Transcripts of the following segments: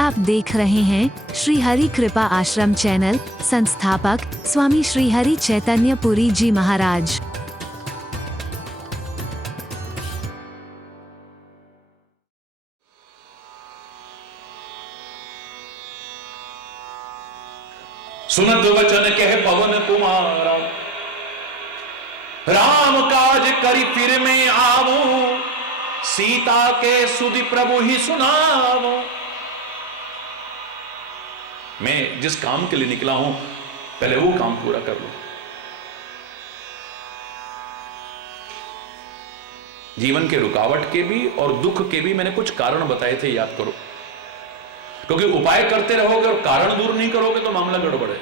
आप देख रहे हैं श्री हरि कृपा आश्रम चैनल। संस्थापक स्वामी श्री हरि चैतन्य पुरी जी महाराज। सुनत वचन कह पवन कुमार, राम काज करी फिर में आवो, सीता के सुधि प्रभु ही सुनावो। मैं जिस काम के लिए निकला हूं पहले वो काम पूरा कर लो। जीवन के रुकावट के भी और दुख के भी मैंने कुछ कारण बताए थे, याद करो। क्योंकि उपाय करते रहोगे और कारण दूर नहीं करोगे तो मामला गड़बड़ है।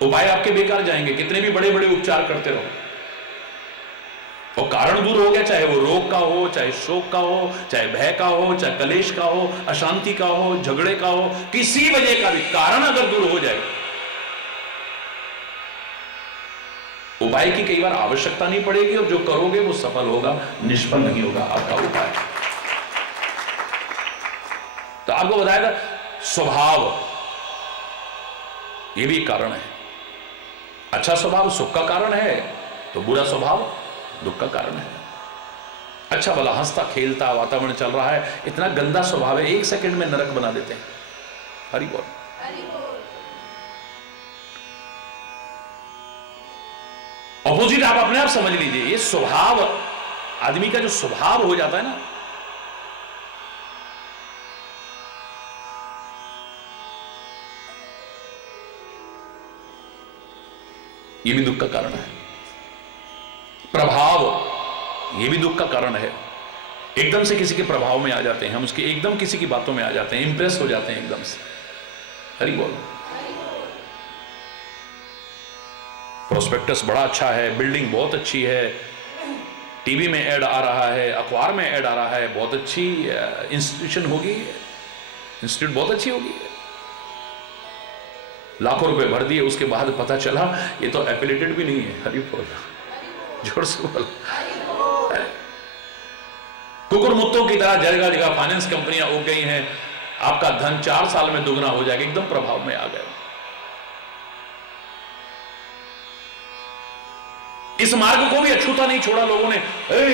उपाय आपके बेकार जाएंगे, कितने भी बड़े बड़े उपचार करते रहो और कारण दूर हो गया, चाहे वो रोग का हो, चाहे शोक का हो, चाहे भय का हो, चाहे कलेश का हो, अशांति का हो, झगड़े का हो, किसी वजह का भी कारण अगर दूर हो जाए, उपाय की कई बार आवश्यकता नहीं पड़ेगी और जो करोगे वो सफल होगा, निष्फल नहीं होगा आपका उपाय। तो आपको बताया था स्वभाव, ये भी कारण है। अच्छा स्वभाव सुख का कारण है तो बुरा स्वभाव दुख का कारण है। अच्छा भला हंसता खेलता वातावरण चल रहा है, इतना गंदा स्वभाव है, 1 सेकंड में नरक बना देते हैं। हरि बोल। ऑपोजिट आप अपने आप समझ लीजिए। ये स्वभाव, आदमी का जो स्वभाव हो जाता है ना, ये भी दुख का कारण है। प्रभाव, ये भी दुख का कारण है। एकदम से किसी के प्रभाव में आ जाते हैं हम, उसके एकदम किसी की बातों में आ जाते हैं, इंप्रेस हो जाते हैं एकदम से। हरि बोल। प्रोस्पेक्टस बड़ा अच्छा है, बिल्डिंग बहुत अच्छी है, टीवी में ऐड आ रहा है, अखबार में ऐड आ रहा है, बहुत अच्छी इंस्टीट्यूशन होगी, इंस्टीट्यूट बहुत अच्छी होगी, लाखों रुपए भर दिए, उसके बाद पता चला ये तो एफिलिएटेड भी नहीं है। हरि बोल, जोर से बोल। कुकुर मुत्तों की तरह जगह जगह फाइनेंस कंपनियां उग गई हैं, आपका धन 4 साल में दुगना हो जाएगा, एकदम प्रभाव में आ गए। इस मार्ग को भी अछूता नहीं छोड़ा लोगों ने,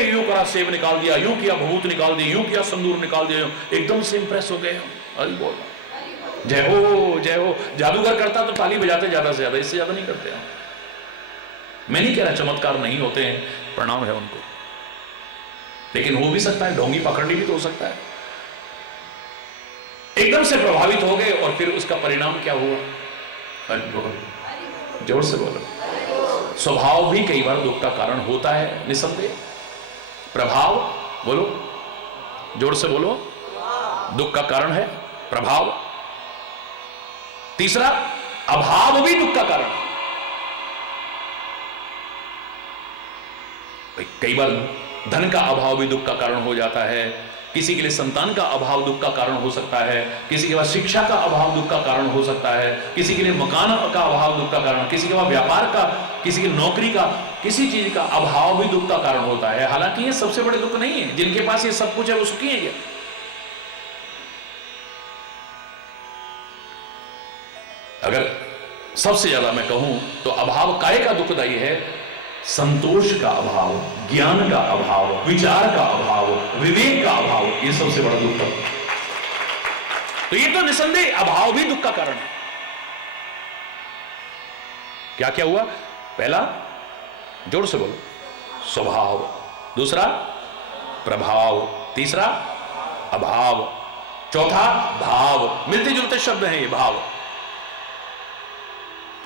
यूं करा सेब निकाल दिया, यूं किया भभूत निकाल दी, यूं किया संदूर निकाल दिया, एकदम से इंप्रेस हो गए। हरि बोल, जय हो जय हो। जादूगर करता तो ताली बजाते ज्यादा से ज्यादा, इससे ज्यादा नहीं करते हम। मैं नहीं कह रहा चमत्कार नहीं होते हैं, प्रणाम है उनको, लेकिन हो भी सकता है, ढोंगी पकड़नी भी तो हो सकता है। एकदम से प्रभावित हो गए और फिर उसका परिणाम क्या हुआ? जोर से बोलो। स्वभाव भी कई बार दुख का कारण होता है, निसंदेह। प्रभाव, बोलो जोर से बोलो, दुख का कारण है प्रभाव। तीसरा, अभाव भी दुख का कारण है। कई बार धन का अभाव भी दुख का कारण हो जाता है, किसी के लिए संतान का अभाव दुख का कारण हो सकता है, किसी के पास शिक्षा का अभाव दुख का कारण हो सकता है, किसी के लिए मकान का अभाव दुख का कारण, किसी के पास व्यापार का, किसी की नौकरी का, किसी चीज का अभाव भी दुख का कारण होता है। हालांकि ये सबसे बड़े दुख नहीं है, जिनके पास ये सब कुछ है वो सुखी है क्या? अगर सबसे ज्यादा मैं कहूं तो अभाव काय का दुखदाई है, संतोष का अभाव, ज्ञान का अभाव, विचार का अभाव, विवेक का अभाव, ये सबसे बड़ा दुख है। तो ये तो निसंदेह अभाव भी दुख का कारण है। क्या क्या हुआ? पहला, जोर से बोलो, स्वभाव। दूसरा, प्रभाव। तीसरा, अभाव। चौथा, भाव। मिलते जुलते शब्द हैं ये, भाव।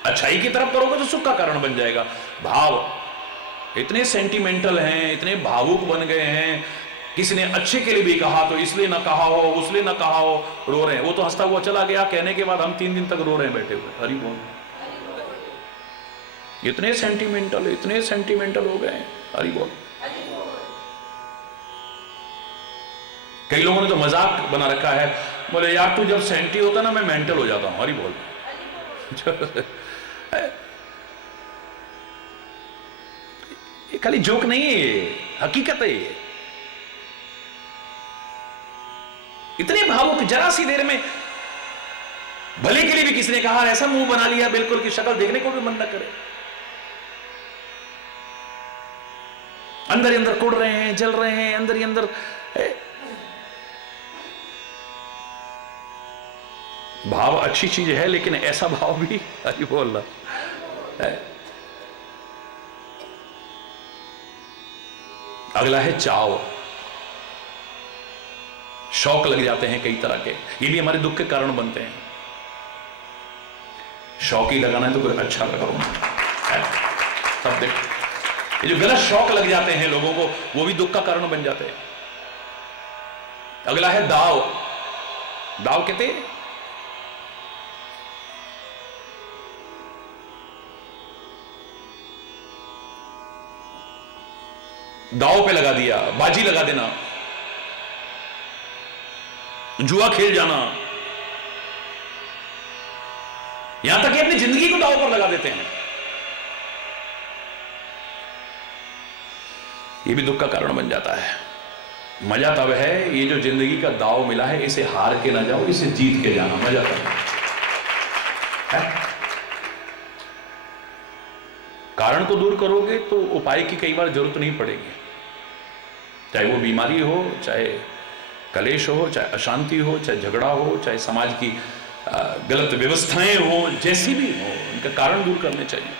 अच्छाई की तरफ करोगे तो सुख का कारण बन जाएगा। भाव, इतने सेंटिमेंटल हैं, इतने भावुक बन गए हैं, किसी ने अच्छे के लिए भी कहा तो इसलिए ना कहा हो, उसलिए ना कहा हो, रो रहे हैं। वो तो हंसता हुआ चला गया, कहने के बाद हम 3 दिन तक रो रहे हैं बैठे हुए। हरि बोल। इतने सेंटिमेंटल हो गए हैं। हरि बोल। कई लोगों ने तो मजाक बना रखा है, बोले यार तू जब सेंटी होता ना मैं मेंटल हो जाता हूं। हरि बोल। ये खाली जोक नहीं है, ये हकीकत है। ये इतने भावुक, जरा सी देर में भले के लिए भी किसी ने कहा, ऐसा मुंह बना लिया बिल्कुल कि शक्ल देखने को भी मन न करे। अंदर ही अंदर कुड़ रहे हैं, जल रहे हैं, अंदर ही अंदर। भाव अच्छी चीज है, लेकिन ऐसा भाव भी अरे बोल रहा है। अगला है चाव। शौक लग जाते हैं कई तरह के, ये भी हमारे दुख के कारण बनते हैं। शौक ही लगाना है तो कोई अच्छा लगाओ। तब देखो, ये जो गलत शौक लग जाते हैं लोगों को, वो भी दुख का कारण बन जाते हैं। अगला है दाव। दाव कहते हैं दाव पे लगा दिया, बाजी लगा देना, जुआ खेल जाना, यहां तक कि अपनी जिंदगी को दाव पर लगा देते हैं। ये भी दुख का कारण बन जाता है। मजा तब है, ये जो जिंदगी का दाव मिला है, इसे हार के ना जाओ, इसे जीत के जाना। मजा तब है। कारण को दूर करोगे तो उपाय की कई बार जरूरत नहीं पड़ेगी। चाहे वो बीमारी हो, चाहे कलेश हो, चाहे अशांति हो, चाहे झगड़ा हो, चाहे समाज की गलत व्यवस्थाएं हो, जैसी भी हो, उनका कारण दूर करने चाहिए।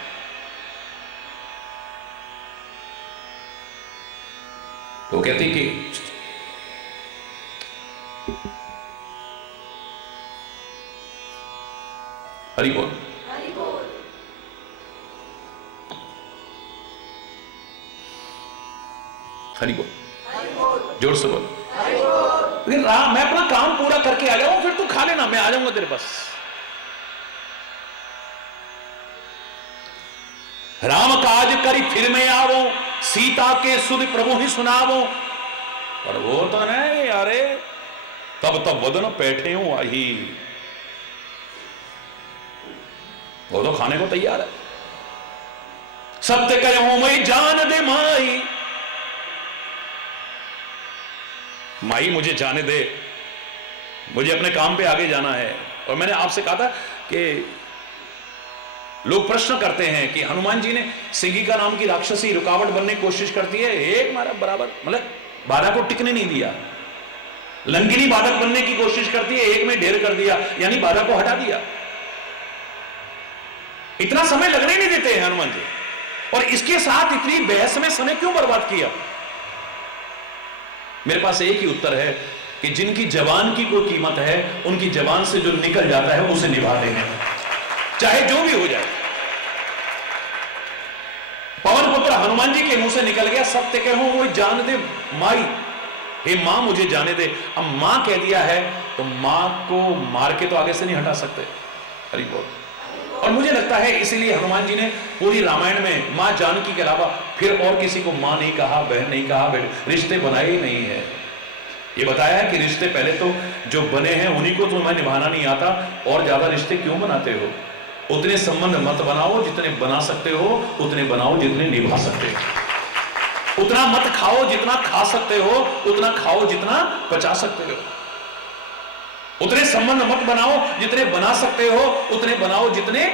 तो कहते हैं कि हरि बोल, हरि बोल, जोर से बोल। लेकिन राम, मैं अपना काम पूरा करके आ जाऊं, फिर तू खा लेना, मैं आ जाऊंगा तेरे पास। राम काज करी फिर मैं आवो, सीता के सुध प्रभु ही सुनावो। पर वो तो नहीं, अरे तब तब वदन बैठे हूं आई, वो तो खाने को तैयार है। सत्य कहूं मैं जान दे माई, माई मुझे जाने दे, मुझे अपने काम पे आगे जाना है। और मैंने आपसे कहा था कि लोग प्रश्न करते हैं कि हनुमान जी ने सिंगिका नाम की राक्षसी रुकावट बनने की कोशिश करती है, एक मारा बराबर, मतलब बाधा को टिकने नहीं दिया। लंकिनी बाधक बनने की कोशिश करती है, एक में ढेर कर दिया, यानी बाधा को हटा दिया। इतना समय लगने नहीं देते हैं हनुमान जी, और इसके साथ इतनी बहस में समय क्यों बर्बाद किया? मेरे पास एक ही उत्तर है कि जिनकी जवान की कोई कीमत है, उनकी जवान से जो निकल जाता है उसे निभाते हैं, चाहे जो भी हो जाए। पवन पुत्र हनुमान जी के मुंह से निकल गया, सत्य कहूं वो जान दे माई, हे मां मुझे जाने दे। अब मां कह दिया है तो मां को मार के तो आगे से नहीं हटा सकते। हरि बोल। और मुझे लगता है इसीलिए हनुमान जी ने पूरी रामायण में मां जानकी के अलावा फिर और किसी को मां नहीं कहा, बहन नहीं कहा, रिश्ते बनाए ही नहीं है। ये बताया है कि रिश्ते पहले तो जो बने हैं उन्हीं को तुम्हें निभाना नहीं आता, और ज्यादा रिश्ते क्यों बनाते हो? उतने संबंध मत बनाओ जितने बना सकते हो, उतने बनाओ जितने निभा सकते हो। उतना मत खाओ जितना खा सकते हो, उतना खाओ जितना पचा सकते हो। उतने संबंध मत बनाओ जितने बना सकते हो, उतने बनाओ जितने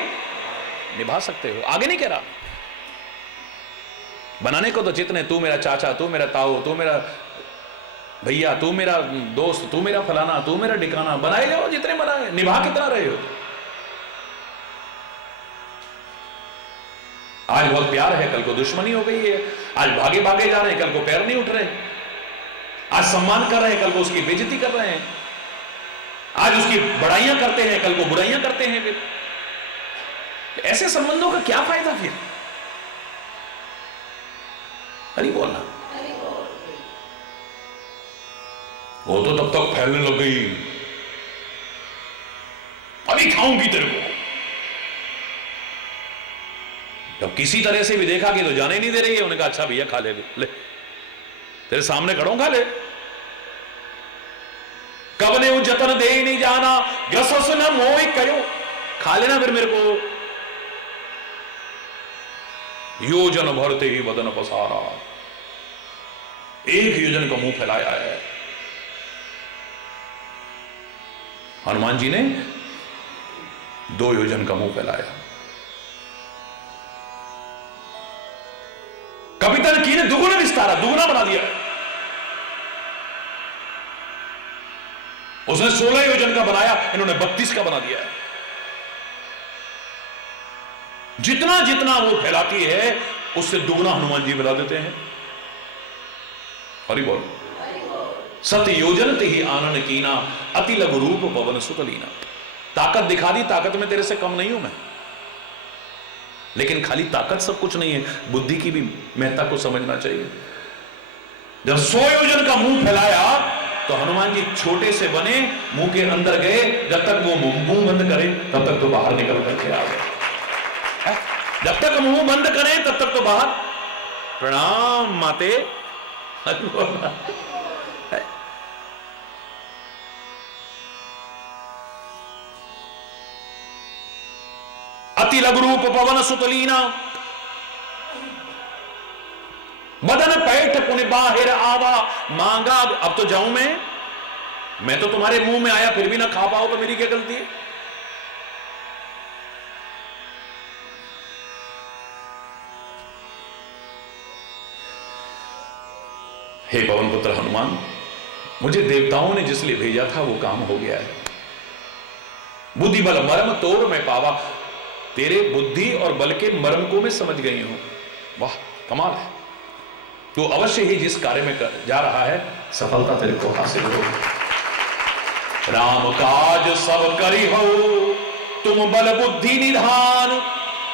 निभा सकते हो। आगे नहीं कह रहा, बनाने को तो जितने, तू मेरा चाचा, तू मेरा ताऊ, तू मेरा भैया, तू मेरा दोस्त, तू मेरा फलाना, तू मेरा ठिकाना, बनाए जाओ जितने बनाए। निभा कितना रहे हो? आज बहुत प्यार है, कल को दुश्मनी हो गई है। आज भागे भागे जा रहे हैं, कल को पैर नहीं उठ रहे। आज सम्मान कर रहे हैं, कल को उसकी बेइज्जती कर रहे हैं। आज उसकी बड़ाइयां करते हैं, कल को बुराइयां करते हैं। फिर ऐसे संबंधों का क्या फायदा? फिर हरि बोलना, वो तो तब तक फैलने लग गई, अभी खाऊंगी तेरे को। जब किसी तरह से भी देखा कि तो जाने नहीं दे रही है, उन्होंने कहा अच्छा भैया खा ले, ले तेरे सामने खड़ा हूं, खा ले। कब ने जतन दे नहीं जाना, ग्रसस न मोह करो, खा लेना फिर मेरे को। योजन भरते ही वदन पसारा, एक योजन का मुंह फैलाया है। हनुमान जी ने 2 योजन का मुंह फैलाया। कपितन की ने दुगुना विस्तारा, दुगुना बना दिया। उसने 16 योजन का बनाया, इन्होंने 32 का बना दिया है। जितना जितना वो फैलाती है उससे दुगुना हनुमान जी फैला देते हैं। हरि बोल। सत्य योजन ते ही आनन कीना, अति लघु रूप पवन सुतलीना। ताकत दिखा दी, ताकत में तेरे से कम नहीं हूं मैं, लेकिन खाली ताकत सब कुछ नहीं है, बुद्धि की भी महत्ता को समझना चाहिए। जब 100 योजन का मुंह फैलाया तो हनुमान जी छोटे से बने, मुंह के अंदर गए, जब तक वो मुंह बंद करे तब तक तो बाहर निकल करके आ गए। जब तक मुंह बंद करें तब तक तो बाहर। प्रणाम माते। अति लघु रूप पवन सुतलीना, बदन पैठ पुनि बाहिर आवा, मांगा अब तो जाऊं मैं तो तुम्हारे मुंह में आया फिर भी ना खा पाओ तो मेरी क्या गलती है। हे पवन पुत्र हनुमान, मुझे देवताओं ने जिस लिए भेजा था वो काम हो गया है। बुद्धि बल मर्म तोड़ मैं पावा, तेरे बुद्धि और बल के मर्म को मैं समझ गई हूं। वाह कमाल है। तो अवश्य ही जिस कार्य में जा रहा है सफलता तेरे को हासिल हो। राम काज सब करी हो, तुम बल बुद्धि निधान,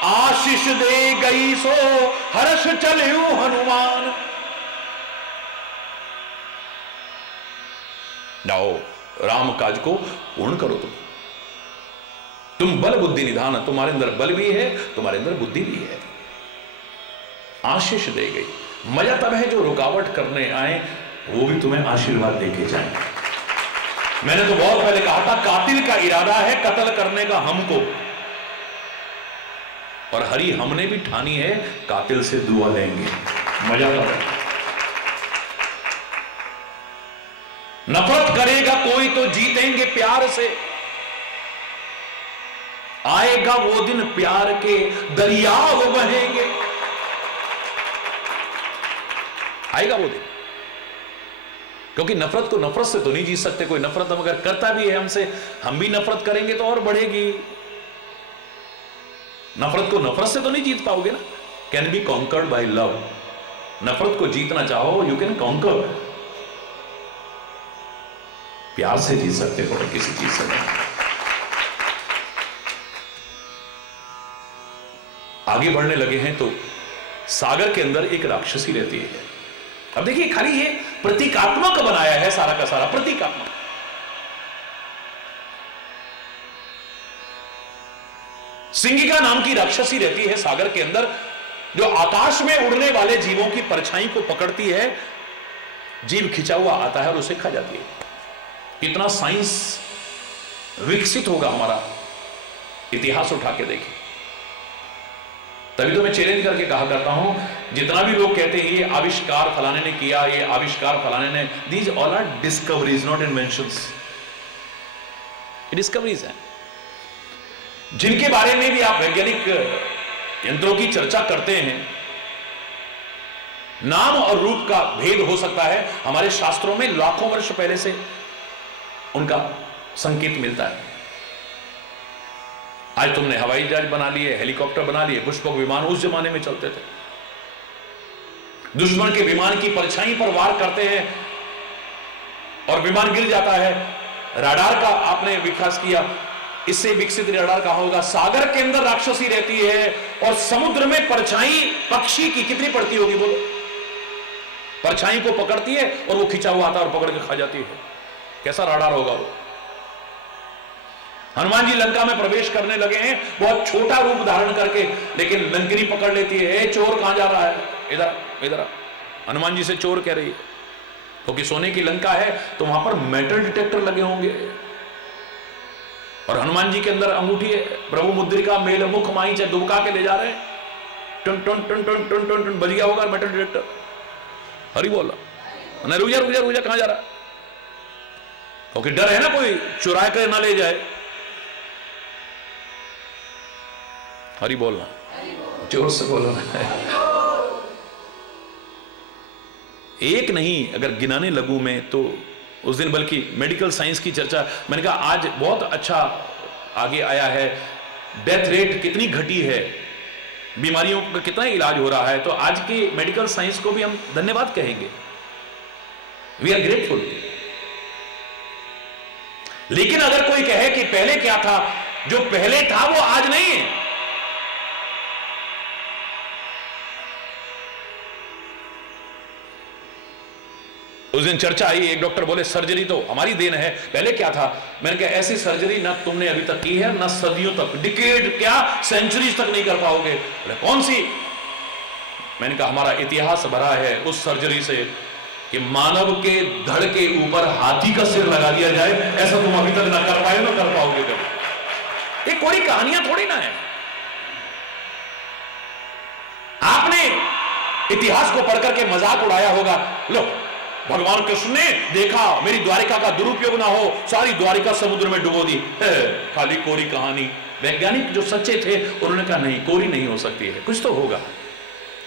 आशीष दे गई सो हर्ष चलियो हनुमान। जाओ राम काज को पूर्ण करो। तुम बल बुद्धि निधान, तुम्हारे अंदर बल भी है, तुम्हारे अंदर बुद्धि भी है। आशीष दे गई, मजा तब है जो रुकावट करने आए वो भी तुम्हें आशीर्वाद देके जाएं। मैंने तो बहुत पहले कहा था, कातिल का इरादा है कत्ल करने का हमको, और हरि हमने भी ठानी है कातिल से दुआ लेंगे। मजा तब है। नफरत करेगा कोई तो जीतेंगे प्यार से, आएगा वो दिन प्यार के दरियाव बहेंगे। आएगा वो दिन, क्योंकि नफरत को नफरत से तो नहीं जीत सकते। कोई नफरत हम अगर करता भी है हमसे, हम भी नफरत करेंगे तो और बढ़ेगी। नफरत को नफरत से तो नहीं जीत पाओगे ना। Can be conquered by love. नफरत को जीतना चाहो यू कैन कॉन्कर, प्यार से जीत सकते हो, किसी चीज से नहीं। आगे बढ़ने लगे हैं तो सागर के अंदर एक राक्षसी रहती है। अब देखिए खाली ये प्रतीकात्मक बनाया है सारा का सारा, प्रतीकात्मक। सिंगिका नाम की राक्षसी रहती है सागर के अंदर, जो आकाश में उड़ने वाले जीवों की परछाई को पकड़ती है, जीव खिंचा हुआ आता है और उसे खा जाती है। कितना साइंस विकसित होगा हमारा, इतिहास उठा के देखिए। तभी तो मैं चैलेंज करके कहा करता हूं, जितना भी लोग कहते हैं ये आविष्कार फलाने ने किया, ये आविष्कार फलाने ने, these all are discoveries not inventions. ये डिस्कवरीज हैं जिनके बारे में भी आप वैज्ञानिक यंत्रों की चर्चा करते हैं। नाम और रूप का भेद हो सकता है, हमारे शास्त्रों में लाखों वर्ष पहले से उनका संकेत मिलता है। आज तुमने हवाई जहाज बना लिए, हेलीकॉप्टर बना लिए, पुष्पक विमान उस जमाने में चलते थे। दुश्मन के विमान की परछाई पर वार करते हैं और विमान गिर जाता है। रडार का आपने विकास किया, इससे विकसित रडार कहां होगा? सागर के अंदर राक्षसी रहती है और समुद्र में परछाई पक्षी की कितनी पड़ती होगी बोलो? परछाई को पकड़ती है और वो खिंचा हुआ आता है और पकड़ के खा जाती है। कैसा रडार होगा वो? हनुमान जी लंका में प्रवेश करने लगे हैं बहुत छोटा रूप धारण करके, लेकिन लंकिनी पकड़ लेती है। चोर कहां जा रहा है? इधर इधर। हनुमान जी से चोर कह रही है, क्योंकि सोने की लंका है तो वहां पर मेटल डिटेक्टर लगे होंगे, और हनुमान जी के अंदर अंगूठी है, प्रभु मुद्रिका मेल मुख माई चाहे दुबका के ले जा रहे हैं। टन टन टन टन टन टन टन बज गया होगा मेटल डिटेक्टर। हरि बोला, रुक जा रुक जा रुक जा, कहां जा रहा? क्योंकि डर है ना कोई चुरा कर ना ले जाए। हरी बोलना, जोर से बोलो ना। एक नहीं अगर गिनाने लगूं मैं तो उस दिन, बल्कि मेडिकल साइंस की चर्चा, मैंने कहा आज बहुत अच्छा आगे आया है, डेथ रेट कितनी घटी है, बीमारियों का कितना इलाज हो रहा है। तो आज के मेडिकल साइंस को भी हम धन्यवाद कहेंगे, वी आर ग्रेटफुल। लेकिन अगर कोई कहे कि पहले क्या था, जो पहले था वो आज नहीं है। उस दिन चर्चा आई, एक डॉक्टर बोले सर्जरी तो हमारी देन है, पहले क्या था। मैंने कहा ऐसी सर्जरी ना तुमने अभी तक की है, ना सदियों तक, डिकेड क्या सेंचुरीज तक नहीं कर पाओगे। बोले कौन सी। मैंने कहा हमारा इतिहास भरा है उस सर्जरी से कि मानव के धड़ के ऊपर हाथी का सिर लगा दिया जाए, ऐसा तुम अभी तक ना कर पाए, ना कर पाओगे कभी। ये कोई कहानियां थोड़ी ना है। आपने इतिहास को पढ़कर के मजाक उड़ाया होगा, लो भगवान कृष्ण ने देखा मेरी द्वारिका का दुरुपयोग ना हो, सारी द्वारिका समुद्र में डुबो दी। खाली कोरी कहानी। वैज्ञानिक जो सच्चे थे उन्होंने कहा नहीं, कोरी नहीं हो सकती है, कुछ तो होगा।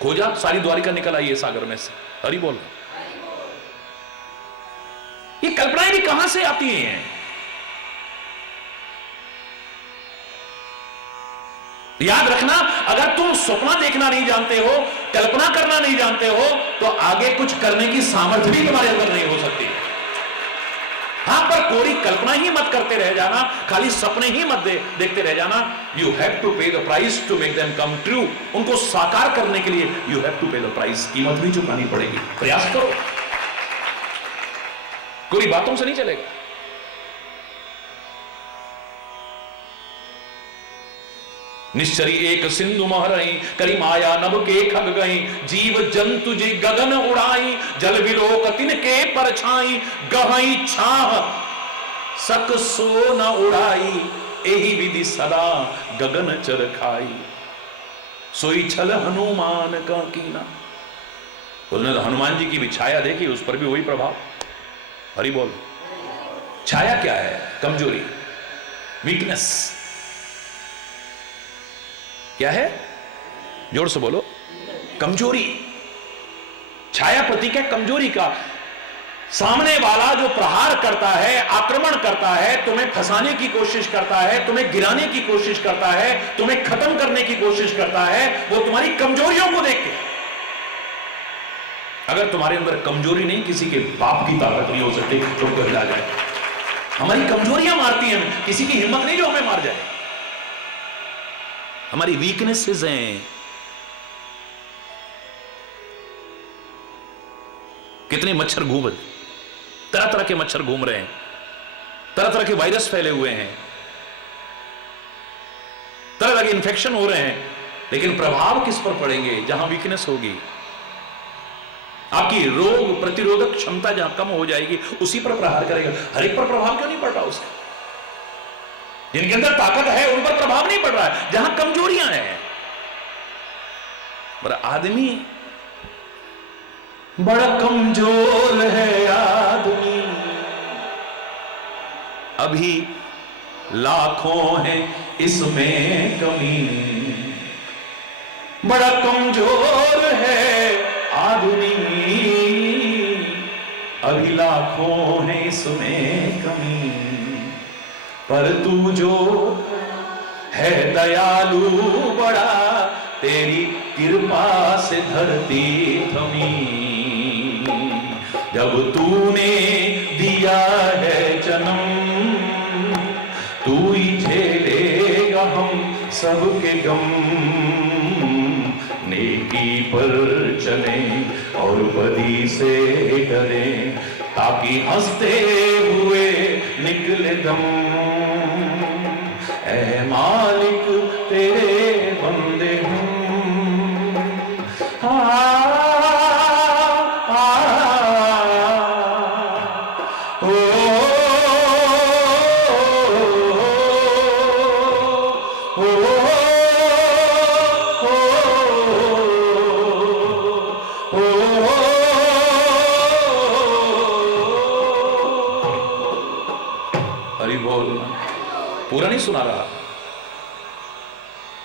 खोजा, सारी द्वारिका निकल आई है सागर में से। हरि बोल। ये कल्पनाएं भी कहां से आती हैं। याद रखना, अगर तुम सपना देखना नहीं जानते हो, कल्पना करना नहीं जानते हो, तो आगे कुछ करने की सामर्थ्य भी तुम्हारे अंदर नहीं हो सकती। हां, पर कोरी कल्पना ही मत करते रह जाना, खाली सपने ही मत देखते रह जाना। You have to pay the price to make them come true. उनको साकार करने के लिए you have to pay the price, कीमत भी चुकानी पड़ेगी। प्रयास करो, कोई बातों से नहीं चलेगा। निश्चरी एक सिंधु महरई, करी माया नभ के खग गई, जीव जंतु जी गगन उड़ाई, जल विलोक तिनके परछाई, गहई छाह सक सो न उड़ाई, एही विधि सदा गगन चर खाई, सोई छल हनुमान का कीना। उसने तो हनुमान जी की भी छाया देखी, उस पर भी वही प्रभाव। हरि बोल। छाया क्या है? कमजोरी, वीकनेस। क्या है? जोर से बोलो। कमजोरी। छाया प्रतीक है कमजोरी का। सामने वाला जो प्रहार करता है, आक्रमण करता है, तुम्हें फंसाने की कोशिश करता है, तुम्हें गिराने की कोशिश करता है, तुम्हें खत्म करने की कोशिश करता है, वो तुम्हारी कमजोरियों को देख के। अगर तुम्हारे अंदर कमजोरी नहीं, किसी के बाप की ताकत नहीं हो सकती तुमको हिला जाए। हमारी कमजोरियां मारती हैं, किसी की हिम्मत नहीं जो हमें मार जाए। हमारी वीकनेसेस हैं। कितने मच्छर घूम, तरह तरह के मच्छर घूम रहे हैं, तरह तरह के वायरस फैले हुए हैं, तरह तरह के इन्फेक्शन हो रहे हैं, लेकिन प्रभाव किस पर पड़ेंगे? जहां वीकनेस होगी, आपकी रोग प्रतिरोधक क्षमता जहां कम हो जाएगी, उसी पर प्रहार करेगा। हर एक पर प्रभाव क्यों नहीं पड़ रहा उसका? जिनके अंदर ताकत है उन पर प्रभाव नहीं पड़ रहा है, जहां कमजोरियां हैं। बड़ा आदमी बड़ा कमजोर है आदमी, अभी लाखों है इसमें कमी। बड़ा कमजोर है आदमी, अभी लाखों है इसमें कमी। पर तू जो है दयालु बड़ा, तेरी कृपा से धरती थमी। जब तूने दिया है जन्म, तू ही झेलेगा हम सबके गम। नेकी पर चलें और बदी से डरें, ताकि हंसते हुए निकले दम। ऐ मालिक तेरे बंदे हम। हरि बोल। पूरा नहीं सुना रहा।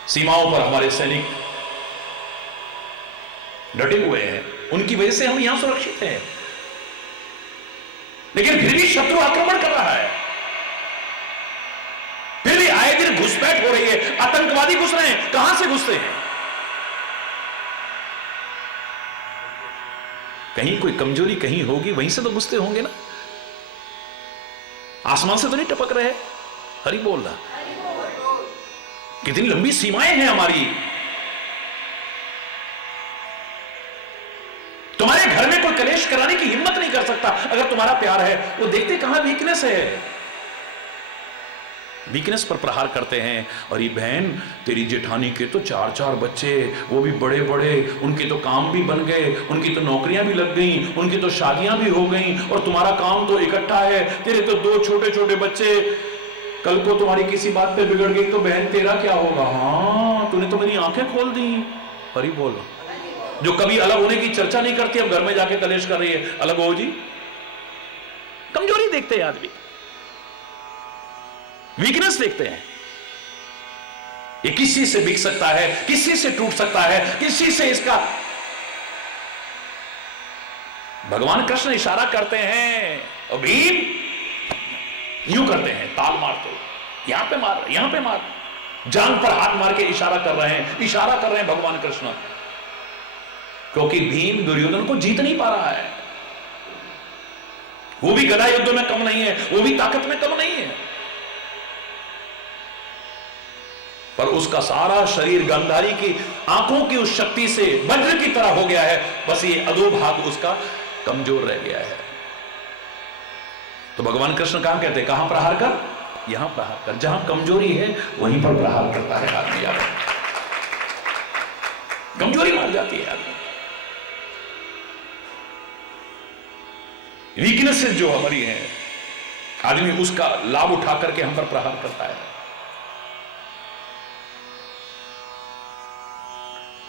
सीमाओं पर हमारे सैनिक डटे हुए हैं, उनकी वजह से हम यहां सुरक्षित हैं, लेकिन फिर भी शत्रु आक्रमण कर रहा है, फिर भी आए दिन घुसपैठ हो रही है, आतंकवादी घुस रहे हैं। कहां से घुसते हैं? कहीं कोई कमजोरी कहीं होगी, वहीं से तो घुसते होंगे ना। आसमान से तो नहीं टपक रहे। हरि बोल रहा। कितनी लंबी सीमाएं हैं हमारी। तुम्हारे घर में कोई कलेश कराने की हिम्मत नहीं कर सकता अगर तुम्हारा प्यार है। वो देखते कहां वीकनेस है, वीकनेस पर प्रहार करते हैं। और ये बहन तेरी जेठानी के तो 4-4 बच्चे, वो भी बड़े बड़े, उनके तो काम भी बन गए, उनकी तो नौकरियां भी लग गई, उनकी तो शादियां भी हो गई, और तुम्हारा काम तो इकट्ठा है। तेरे तो 2 छोटे छोटे बच्चे, कल को तुम्हारी किसी बात पे बिगड़ गई तो बहन तेरा क्या होगा? हाँ, तूने तो मेरी आंखें खोल दी। हरि बोलो। जो कभी अलग होने की चर्चा नहीं करती, अब घर में जाके कलेश कर रही है, अलग हो जी। कमजोरी देखते हैं आदमी, वीकनेस देखते हैं। ये किसी से बिक सकता है, किसी से टूट सकता है, किसी से इसका। भगवान कृष्ण इशारा करते हैं और भीम यूं करते हैं, ताल मारते, यहां पे मार, यहां पे मार, जांग पर हाथ मार के इशारा कर रहे हैं, इशारा कर रहे हैं भगवान कृष्ण। क्योंकि भीम दुर्योधन को जीत नहीं पा रहा है। वो भी गदा युद्ध में कम नहीं है, वो भी ताकत में कम नहीं है, पर उसका सारा शरीर गांधारी की आंखों की उस शक्ति से वज्र की तरह हो गया है। बस ये अधोभाग उसका कमजोर रह गया है। तो भगवान कृष्ण कहां कहते हैं? कहां प्रहार कर? यहां प्रहार कर। जहां कमजोरी है वहीं पर प्रहार करता है आदमी। यार कमजोरी मार जाती है आदमी। वीकनेसेस जो हमारी है, आदमी उसका लाभ उठा करके हम पर प्रहार करता है।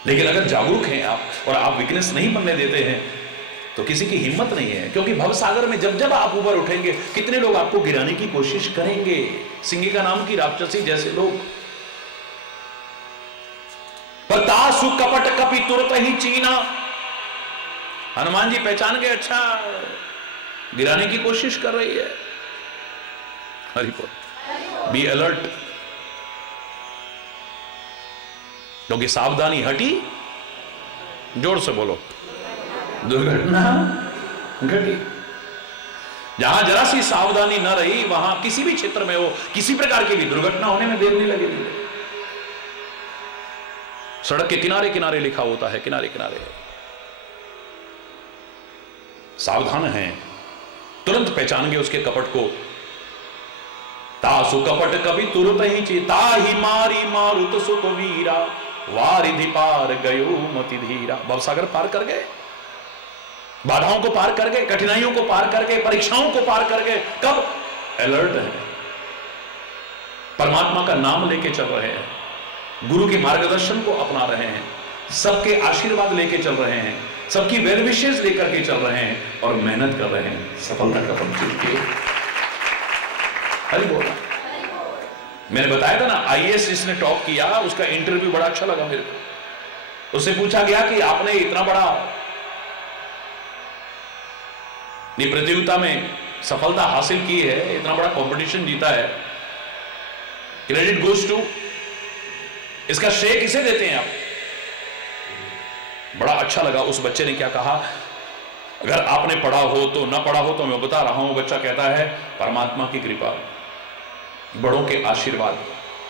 लेकिन अगर जागरूक हैं आप और आप वीकनेस नहीं बनने देते हैं तो किसी की हिम्मत नहीं है। क्योंकि भवसागर में जब जब आप ऊपर उठेंगे, कितने लोग आपको गिराने की कोशिश करेंगे। सिंगिका नाम की राक्षसी जैसे लोग। पतासु कपट कपि तुरत ही चीना। हनुमान जी पहचान गए, अच्छा गिराने की कोशिश कर रही है। हरि बोल। बी अलर्ट, क्योंकि सावधानी हटी, जोर से बोलो, दुर्घटना घटी। जहां जरा सी सावधानी न रही, वहां किसी भी क्षेत्र में हो, किसी प्रकार की भी दुर्घटना होने में देर नहीं लगेगी। सड़क के किनारे किनारे लिखा होता है, किनारे किनारे। सावधान हैं, तुरंत पहचान गए उसके कपट को। तासु कपट कभी तुरत ही चेता ही मारी मारुत सुत वीरा, वारिधि पार गयो मति धीरा। भवसागर पार कर गए, बाधाओं को पार कर गए, कठिनाइयों को पार कर गए, परीक्षाओं को पार कर गए। कब? अलर्ट है, परमात्मा का नाम लेके चल रहे हैं, गुरु के मार्गदर्शन को अपना रहे हैं, सबके आशीर्वाद लेके चल रहे हैं, सबकी वेल विशेष लेकर के चल रहे हैं और मेहनत कर रहे हैं सफलता का पद के। हरि बोल। मैंने बताया था ना, आईएएस जिसने टॉप किया, उसका इंटरव्यू बड़ा अच्छा लगा मेरे को। उससे पूछा गया कि आपने इतना बड़ा प्रतियोगिता में सफलता हासिल की है, इतना बड़ा कंपटीशन जीता है, क्रेडिट गोज टू, इसका श्रेय किसे देते हैं आप? बड़ा अच्छा लगा। उस बच्चे ने क्या कहा? अगर आपने पढ़ा हो तो, ना पढ़ा हो तो मैं बता रहा हूं। बच्चा कहता है परमात्मा की कृपा, बड़ों के आशीर्वाद,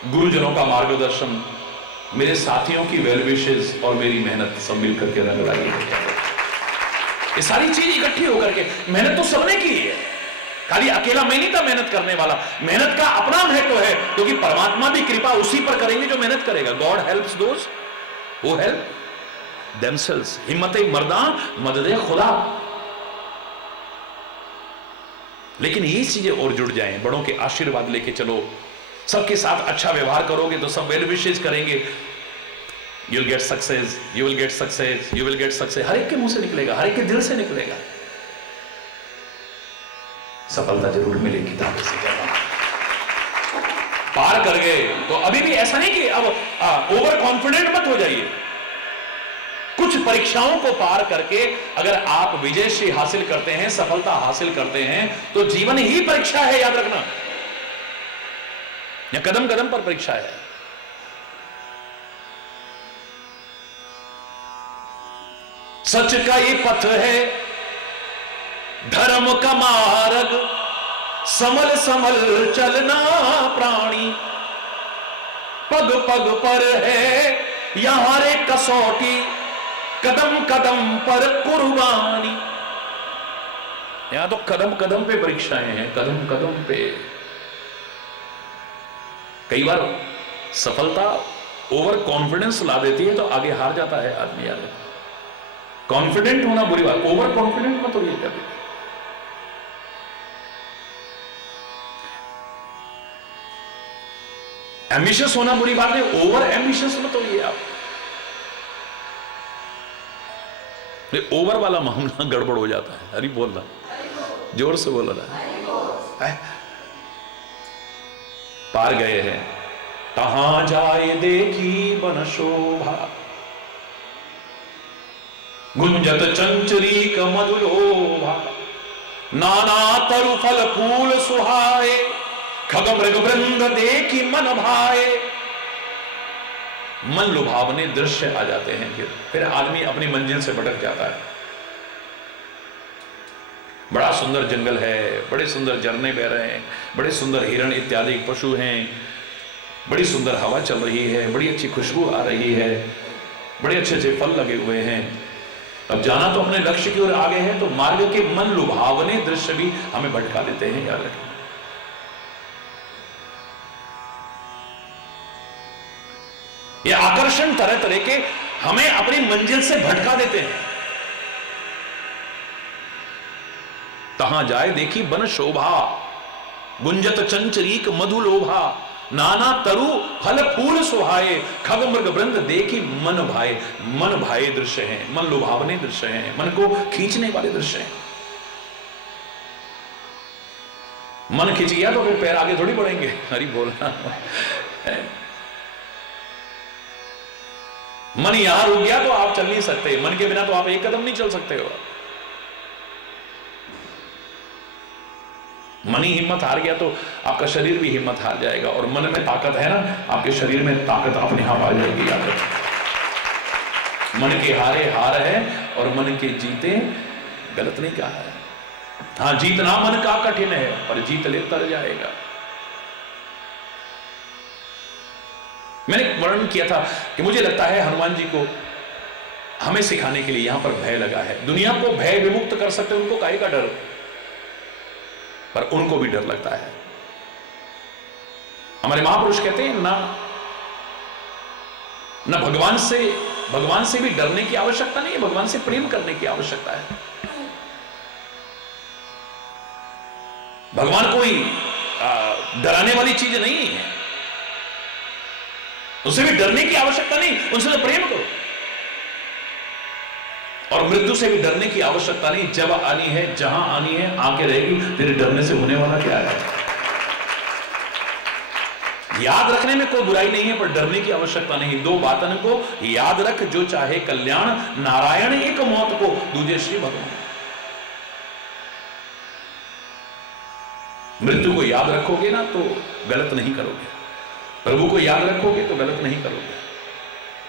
गुरुजनों का मार्गदर्शन, मेरे साथियों की वेल विशेस और मेरी मेहनत सब मिलकर के रंग लाई है। ये सारी चीज इकट्ठी होकर के, मेहनत तो सबने की है, खाली अकेला मैं नहीं था मेहनत करने वाला। मेहनत का अपना महत्व है, क्योंकि परमात्मा भी कृपा उसी पर करेंगे जो मेहनत करेगा। God helps those who help themselves। हिम्मत मर्दा मदद खुदा। लेकिन ये चीजें और जुड़ जाएं, बड़ों के आशीर्वाद लेके चलो, सबके साथ अच्छा व्यवहार करोगे तो सब वेल विशेष करेंगे। You will get success, you will get success, you will get success. हर एक के मुंह से निकलेगा, हर एक के दिल से निकलेगा। सफलता जरूर मिलेगी, दावे से कहता हूं। पार कर गए तो अभी भी ऐसा नहीं कि अब ओवर कॉन्फिडेंट मत हो जाइए। कुछ परीक्षाओं को पार करके अगर आप विजयश्री हासिल करते हैं, सफलता हासिल करते हैं, तो जीवन ही परीक्षा है, याद रखना। या कदम कदम पर परीक्षा है। सच का ये पथ है, धर्म का मार्ग, समल समल चलना प्राणी, पग पग पर है यहां रे कसौटी, कदम कदम पर कुर्बानी। यहां तो कदम कदम पे परीक्षाएं हैं, कदम कदम पे। कई बार सफलता ओवर कॉन्फिडेंस ला देती है तो आगे हार जाता है आदमी। याद रखो, कॉन्फिडेंट होना बुरी बात, ओवर कॉन्फिडेंट मत होइए कभी। एम्बिशियस होना बुरी बात है, ओवर एम्बिशियस मत होइए आप। ओवर वाला मामला गड़बड़ हो जाता है। हरी बोल रहा, जोर से बोल रहा है। पार गए हैं, कहां जाए देखी बन शोभा, गुंजत चंचरी का मधुलोभा, नाना तरु फल फूल सुहाए, खग मृग वृंद देखी मन भाए। मन लुभावने दृश्य आ जाते हैं, फिर आदमी अपनी मंजिल से भटक जाता है। बड़ा सुंदर जंगल है, बड़े सुंदर झरने बह रहे हैं, बड़े सुंदर हिरण इत्यादि पशु हैं, बड़ी सुंदर हवा चल रही है, बड़ी अच्छी खुशबू आ रही है, बड़े अच्छे अच्छे फल लगे हुए हैं। अब जाना तो अपने लक्ष्य की ओर आगे है, तो मार्ग के मन लुभावने दृश्य भी हमें भटका देते हैं। याद रखें, ये आकर्षण तरह तरह के हमें अपनी मंजिल से भटका देते हैं। तहां जाए देखी बन शोभा, गुंजत चंचरीक मधुलोभा, नाना तरु फल फूल सुहाए, खग मृग वृंद देखी मन भाए। मन भाए दृश्य हैं, मन लुभावने दृश्य हैं, मन को खींचने वाले दृश्य हैं। मन खींच गया तो फिर पैर आगे थोड़ी बढ़ेंगे। हरि बोलना। मन यहां रुक गया तो आप चल नहीं सकते, मन के बिना तो आप एक कदम नहीं चल सकते हो। मन ही हिम्मत हार गया तो आपका शरीर भी हिम्मत हार जाएगा। और मन में ताकत है ना, आपके शरीर में ताकत अपने आप आ जाएगी। याद रखो, मन के हारे हार है और मन के जीते गलत नहीं कहा है। हाँ, जीतना मन का कठिन है, पर जीत ले तर जाएगा। मैंने वर्णन किया था कि मुझे लगता है हनुमान जी को हमें सिखाने के लिए यहां पर भय लगा है। दुनिया को भय विमुक्त कर सकते, उनको काहे का डर, पर उनको भी डर लगता है। हमारे महापुरुष कहते हैं ना भगवान से भी डरने की आवश्यकता नहीं है, भगवान से प्रेम करने की आवश्यकता है। भगवान कोई डराने वाली चीज नहीं है, उससे भी डरने की आवश्यकता नहीं, उनसे तो प्रेम करो। और मृत्यु से भी डरने की आवश्यकता नहीं, जब आनी है जहां आनी है आके रहेगी, तेरे डरने से होने वाला क्या है। याद रखने में कोई बुराई नहीं है, पर डरने की आवश्यकता नहीं। दो बातन को याद रख, जो चाहे कल्याण, नारायण एक मौत को, दूजे श्री भगवान। मृत्यु को याद रखोगे ना तो गलत नहीं करोगे, प्रभु को याद रखोगे तो गलत नहीं करोगे।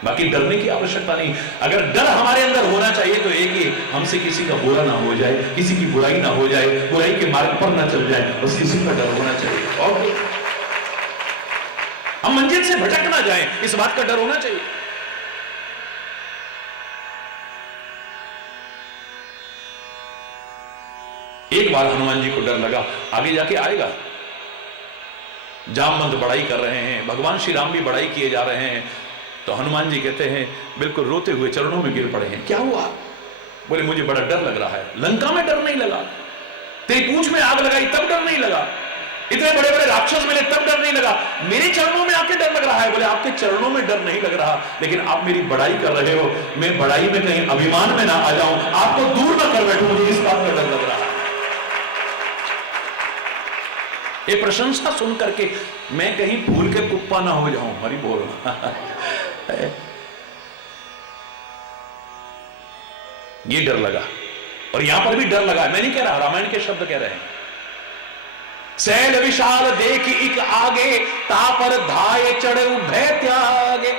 बाकी डरने की आवश्यकता नहीं। अगर डर हमारे अंदर होना चाहिए तो एक ही, हमसे किसी का बुरा ना हो जाए, किसी की बुराई ना हो जाए, बुराई के मार्ग पर ना चल जाए, बस किसी का डर होना चाहिए। और हम मंजिल से भटक ना जाएं, इस बात का डर होना चाहिए। एक बार हनुमान जी को डर लगा, आगे जाके आएगा। जामवंत बड़ाई कर रहे हैं, भगवान श्री राम भी बड़ाई किए जा रहे हैं, तो हनुमान जी कहते हैं, बिल्कुल रोते हुए चरणों में गिर पड़े हैं। क्या हुआ? बोले मुझे बड़ा डर लग रहा है। लंका में डर नहीं लगा, तेरी पूंछ में आग लगाई तब डर नहीं लगा, इतने बड़े बड़े राक्षस मिले तब डर नहीं लगा, मेरे चरणों में आके डर लग रहा है। बोले आपके चरणों में डर नहीं लग रहा, लेकिन आप मेरी बड़ाई कर रहे हो, मैं बड़ाई में कहीं अभिमान में ना आ जाऊं, आपको दूर ना कर बैठूं, मुझे इस बात का डर लग रहा है। ये प्रशंसा सुन करके मैं कहीं भूल के कुप्पा ना हो जाऊं, हरि बोल। ये डर लगा, और यहां पर भी डर लगा। मैं नहीं कह रहा, रामायण के शब्द कह रहे हैं। सैल विशाल देख इक आगे, तापर धाये चढ़े भय त्यागे।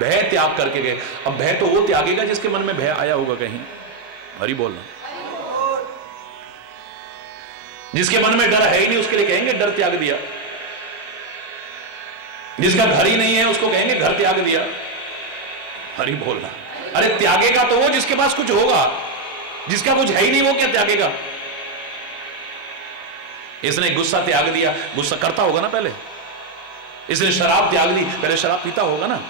भय त्याग करके गए। अब भय तो वो त्यागेगा जिसके मन में भय आया होगा कहीं, हरि बोलना। जिसके मन में डर है ही नहीं उसके लिए कहेंगे डर त्याग दिया। जिसका घर ही नहीं है उसको कहेंगे घर त्याग दिया, हरि बोलना। अरे त्यागेगा तो वो जिसके पास कुछ होगा, जिसका कुछ है ही नहीं वो क्या त्यागेगा। इसने गुस्सा त्याग दिया, गुस्सा करता होगा ना पहले। इसने शराब त्याग दी, पहले शराब पीता होगा ना।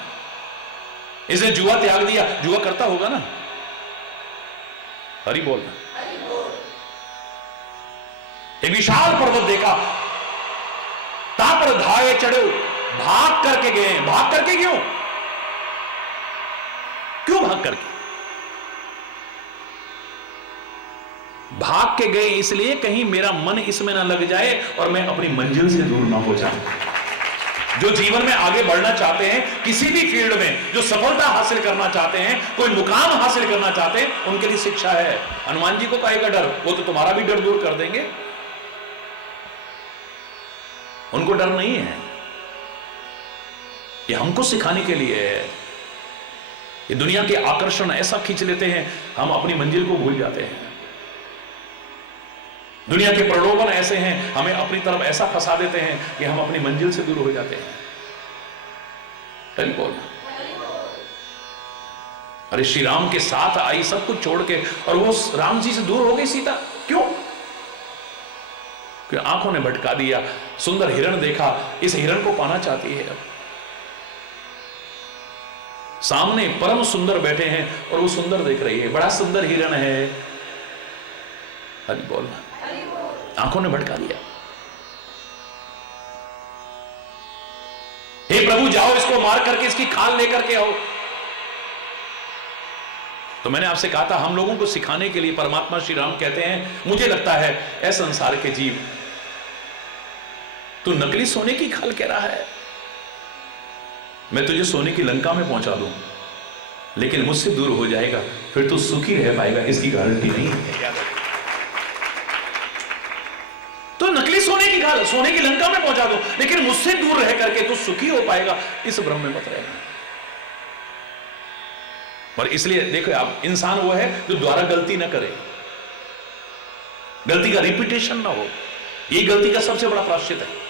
इसने जुआ त्याग दिया, जुआ करता होगा ना, हरि बोलना। एक विशाल पर्वत देखा, तापर धाये चढ़े, भाग करके गए। भाग करके क्यों भाग करके? भाग के गए इसलिए कहीं मेरा मन इसमें ना लग जाए और मैं अपनी मंजिल से दूर ना हो जाऊं। जो जीवन में आगे बढ़ना चाहते हैं, किसी भी फील्ड में जो सफलता हासिल करना चाहते हैं, कोई मुकाम हासिल करना चाहते हैं, उनके लिए शिक्षा है। हनुमान जी को कहेगा डर, वो तो तुम्हारा भी डर दूर कर देंगे। उनको डर नहीं है, ये हमको सिखाने के लिए है। ये दुनिया के आकर्षण ऐसा खींच लेते हैं, हम अपनी मंजिल को भूल जाते हैं। दुनिया के प्रलोभन ऐसे हैं, हमें अपनी तरफ ऐसा फंसा देते हैं कि हम अपनी मंजिल से दूर हो जाते हैं। बोल। अरे श्री राम के साथ आई सब कुछ छोड़ के, और वो राम जी से दूर हो गई सीता, क्यों? कि आंखों ने भटका दिया। सुंदर हिरण देखा, इस हिरण को पाना चाहती है। सामने परम सुंदर बैठे हैं और वो सुंदर देख रही है, बड़ा सुंदर हिरण है, हरि बोल। आंखों ने भटका दिया। हे प्रभु जाओ, इसको मार करके इसकी खाल लेकर के आओ। तो मैंने आपसे कहा था, हम लोगों को सिखाने के लिए परमात्मा श्री राम कहते हैं, मुझे लगता है ऐ संसार के जीव, तू नकली सोने की खाल कह रहा है, मैं तुझे सोने की लंका में पहुंचा दूं, लेकिन मुझसे दूर हो जाएगा, फिर तू सुखी रह पाएगा इसकी गारंटी नहीं है। तो नकली सोने की खाल, सोने की लंका में पहुंचा दो, लेकिन मुझसे दूर रह करके तू सुखी हो पाएगा, इस भ्रम में मत रहना। और इसलिए देखो आप, इंसान वो है जो दोबारा गलती ना करे, गलती का रिपीटेशन ना हो। ये गलती का सबसे बड़ा प्रायश्चित है।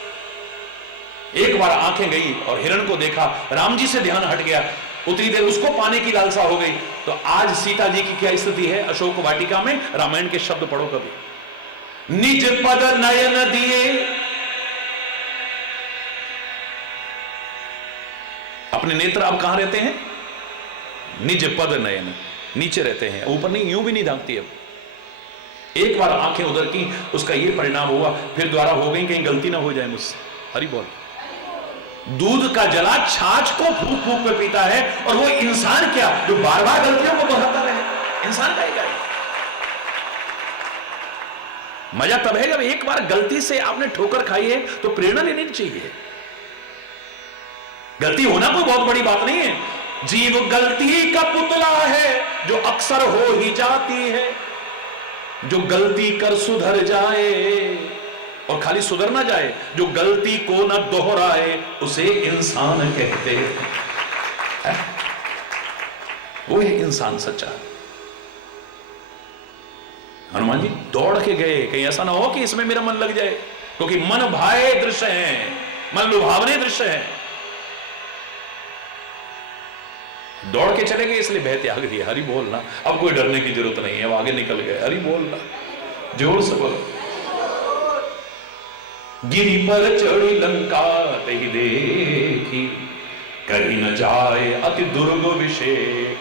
एक बार आंखें गई और हिरण को देखा, राम जी से ध्यान हट गया, उतनी देर उसको पाने की लालसा हो गई। तो आज सीता जी की क्या स्थिति है अशोक वाटिका में? रामायण के शब्द पढ़ो कभी। निज पद नयन दिए, अपने नेत्र अब कहां रहते हैं? निज पद नयन, नीचे रहते हैं, ऊपर नहीं, यूं भी नहीं झांकती। अब एक बार आंखें उधर की, उसका ये परिणाम हुआ, फिर द्वारा हो गई, कहीं गलती ना हो जाए मुझसे। हरि बोल। दूध का जला छाछ को फूक फूक पे पीता है, और वो इंसान क्या जो बार बार गलतियों को दोहराता रहे? इंसान का ही क्या है? मजा तब है जब एक बार गलती से आपने ठोकर खाई है, तो प्रेरणा लेनी चाहिए। गलती होना कोई बहुत बड़ी बात नहीं है। जीव गलती का पुतला है जो अक्सर हो ही जाती है, जो गलती कर सुधर जाए, और खाली सुधर ना जाए, जो गलती को न दोहराए उसे इंसान कहते हैं। वो है इंसान सच्चा। हनुमान जी दौड़ के गए, कहीं ऐसा ना हो कि इसमें मेरा मन लग जाए, क्योंकि मन भाए दृश्य हैं, मन लुभावने दृश्य हैं। दौड़ के चले गए, इसलिए भय त्याग दिया। हरि बोलना। अब कोई डरने की जरूरत नहीं है, वो आगे निकल गए। हरि बोलना, जोर से बोलो। गिरी पर चढ़ी लंका तही देखी, कहीं न जाए अति दुर्ग विषेख।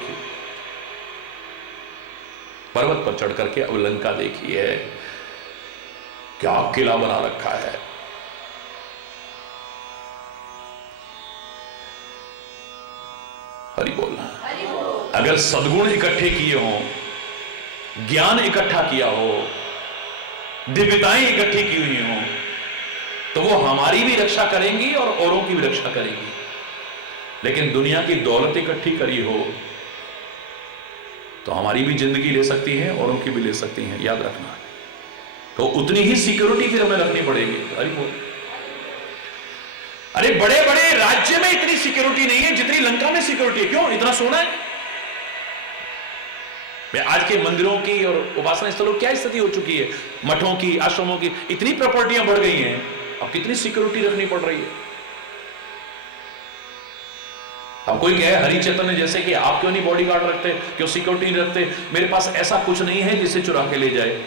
पर्वत पर चढ़ करके अब लंका देखी है, क्या किला बना रखा है। हरि बोलना। अगर सद्गुण इकट्ठे किए हो, ज्ञान इकट्ठा किया हो, दिव्यताएं इकट्ठी की हुई हों, तो वो हमारी भी रक्षा करेंगी और औरों की भी रक्षा करेंगी। लेकिन दुनिया की दौलत इकट्ठी करी हो तो हमारी भी जिंदगी ले सकती है, औरों की भी ले सकती है, याद रखना। तो उतनी ही सिक्योरिटी फिर हमें रखनी पड़ेगी। अरे बड़े बड़े राज्य में इतनी सिक्योरिटी नहीं है जितनी लंका में सिक्योरिटी है। क्यों? इतना सोना है। आज के मंदिरों की और उपासना स्थलों की क्या स्थिति हो चुकी है, मठों की, आश्रमों की, इतनी प्रॉपर्टियां बढ़ गई हैं, अब कितनी सिक्योरिटी रखनी पड़ रही है। अब कोई कहे हरि चैतन्य जैसे कि आप क्यों नहीं बॉडीगार्ड रखते, क्यों सिक्योरिटी नहीं रखते? मेरे पास ऐसा कुछ नहीं है जिसे चुरा के ले जाए,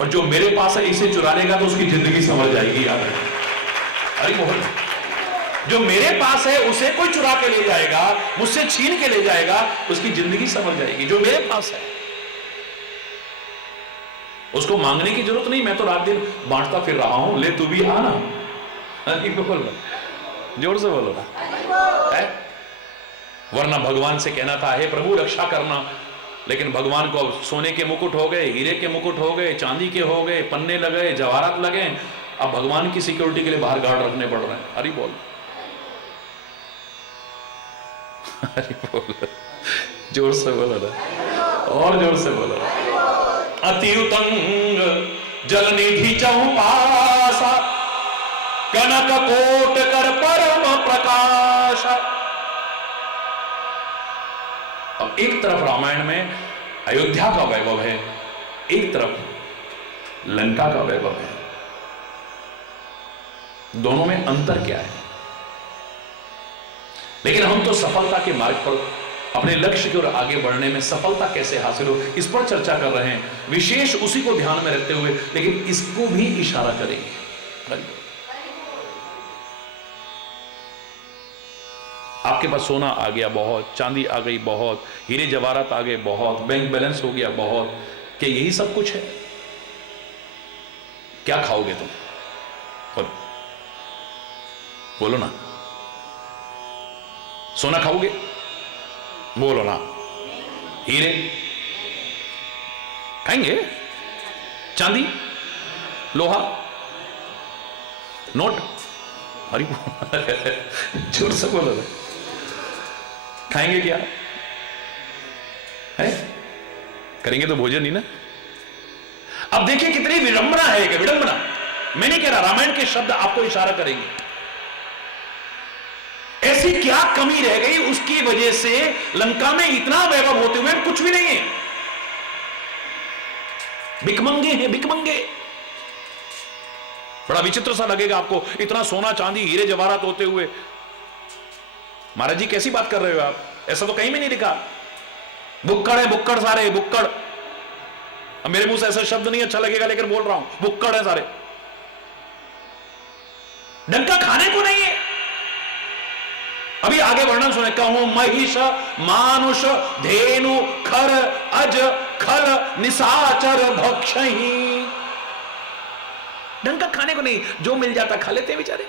और जो मेरे पास है इसे चुरा लेगा तो उसकी जिंदगी संवर जाएगी। याद रखना। अरे बोल, जो मेरे पास है उसे कोई चुरा के ले जाएगा, मुझसे छीन के ले जाएगा, उसकी जिंदगी संवर जाएगी। जो मेरे पास है उसको मांगने की जरूरत नहीं, मैं तो रात दिन बांटता फिर रहा हूं, ले तू भी आना। बोलो, जोर से बोलो ना। है? वरना भगवान से कहना था, हे प्रभु रक्षा करना, लेकिन भगवान को सोने के मुकुट हो गए, हीरे के मुकुट हो गए, चांदी के हो गए, पन्ने लगे, जवाहरात लगे, अब भगवान की सिक्योरिटी के लिए बाहर गार्ड रखने पड़ रहे हैं। हरि बोल, हरि बोल, जोर से बोलो ना, और जोर से बोलो। अति उतंग जल निधि चौपासा, कनक कोट कर परम प्रकाश। अब एक तरफ रामायण में अयोध्या का वैभव है, एक तरफ लंका का वैभव है। दोनों में अंतर क्या है? लेकिन हम तो सफलता के मार्ग पर, अपने लक्ष्य की ओर आगे बढ़ने में सफलता कैसे हासिल हो, इस पर चर्चा कर रहे हैं, विशेष उसी को ध्यान में रखते हुए। लेकिन इसको भी इशारा करेंगे। आपके पास सोना आ गया बहुत, चांदी आ गई बहुत, हीरे जवाहरात आ गए बहुत, बैंक बैलेंस हो गया बहुत, क्या यही सब कुछ है? क्या खाओगे तुम? बोलो, बोलो ना। सोना खाओगे? बोलो ना। हीरे खाएंगे? चांदी, लोहा, नोट? अरे जोर से बोलो ना। खाएंगे क्या है? करेंगे तो भोजन ही ना। अब देखिए कितनी विडंबना है, कि विडंबना मैं नहीं कह रहा, रामायण के शब्द आपको इशारा करेंगे। ऐसी क्या कमी रह गई उसकी वजह से लंका में इतना वैभव होते हुए कुछ भी नहीं है, भिकमंगे हैं, भिकमंगे। बड़ा विचित्र सा लगेगा आपको, इतना सोना चांदी हीरे जवाहरात होते हुए। महाराज जी कैसी बात कर रहे हो आप? ऐसा तो कहीं भी नहीं लिखा। बुक्कड़ है, बुक्कड़ सारे, बुक्कड़। अब मेरे मुंह से ऐसा शब्द नहीं अच्छा लगेगा, लेकिन बोल रहा हूं, बुक्कड़ है सारे। ढंग का खाने को नहीं है। अभी आगे वर्णन सुने, कहूं महिष मानुष धेनु खर अज खल निशाचर भक्षही। ढंग का खाने को नहीं, जो मिल जाता खा लेते हैं बेचारे।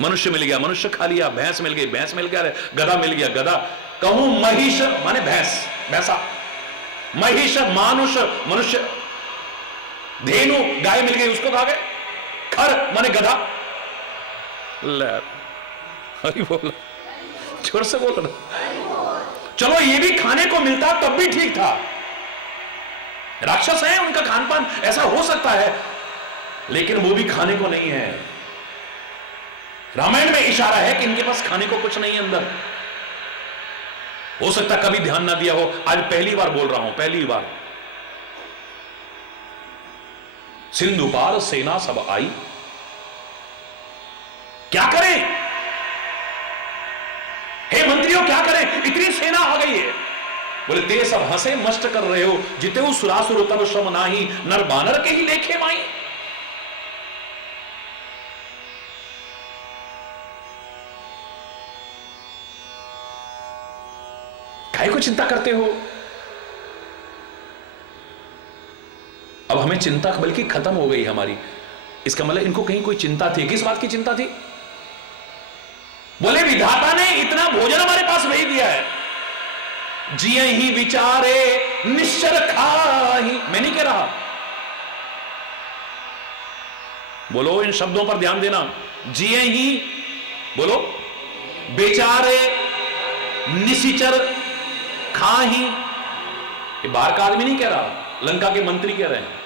मनुष्य मिल गया, मनुष्य खा लिया, भैंस मिल गई, भैंस मिल गया, गधा मिल गया, गधा। कहूं महिष माने भैंस, भैंसा। महिष मानुष मनुष्य, धेनु गाय मिल गई, उसको खा गए। खर माने गधा। अरे बोला, जोर से बोलो ना। चलो ये भी खाने को मिलता तब भी ठीक था। राक्षस है, उनका खान पान ऐसा हो सकता है, लेकिन वो भी खाने को नहीं है। रामायण में इशारा है कि इनके पास खाने को कुछ नहीं है अंदर। हो सकता कभी ध्यान ना दिया हो, आज पहली बार बोल रहा हूं, पहली बार। सिंधु पार सेना सब आई, क्या करें? हे मंत्रियों क्या करें, इतनी सेना आ गई है। बोले तेरे सब हंसे मस्त कर रहे हो, जिते सुरासुर तब श्रम नाही, नर बानर के ही लेखे माई। काहे को चिंता करते हो? अब हमें चिंता बल्कि खत्म हो गई हमारी। इसका मतलब इनको कहीं कोई चिंता थी। किस बात की चिंता थी? बोले विधाता ने इतना भोजन हमारे पास भेज दिया है, जिये ही विचारे निश्चर खाही। मैं नहीं कह रहा, बोलो, इन शब्दों पर ध्यान देना। जिए ही, बोलो, बेचारे निशिचर खा ही। ये बाहर का आदमी नहीं कह रहा, लंका के मंत्री कह रहे हैं।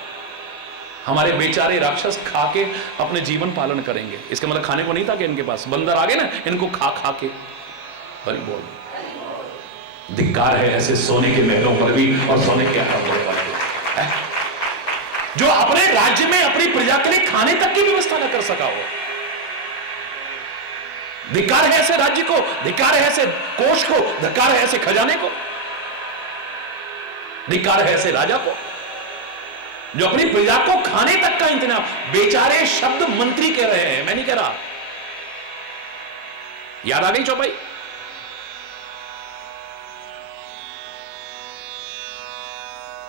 हमारे बेचारे राक्षस खा के अपने जीवन पालन करेंगे। इसका मतलब खाने को नहीं था कि इनके पास बंदर आ गए ना, इनको खा खा के। हरि बोल। धिक्कार है ऐसे सोने के महलों पर भी और सोने के आकारों पर भी, जो अपने राज्य में अपनी प्रजा के लिए खाने तक की व्यवस्था न कर सका हो। धिक्कार है ऐसे राज्य को, धिक्कार है ऐसे कोष को, धिक्कार है ऐसे खजाने को, धिक्कार है ऐसे राजा को जो अपनी प्रजा को खाने तक का इंतजाम। बेचारे शब्द मंत्री कह रहे हैं, मैं नहीं कह रहा। याद आ गई चौपाई?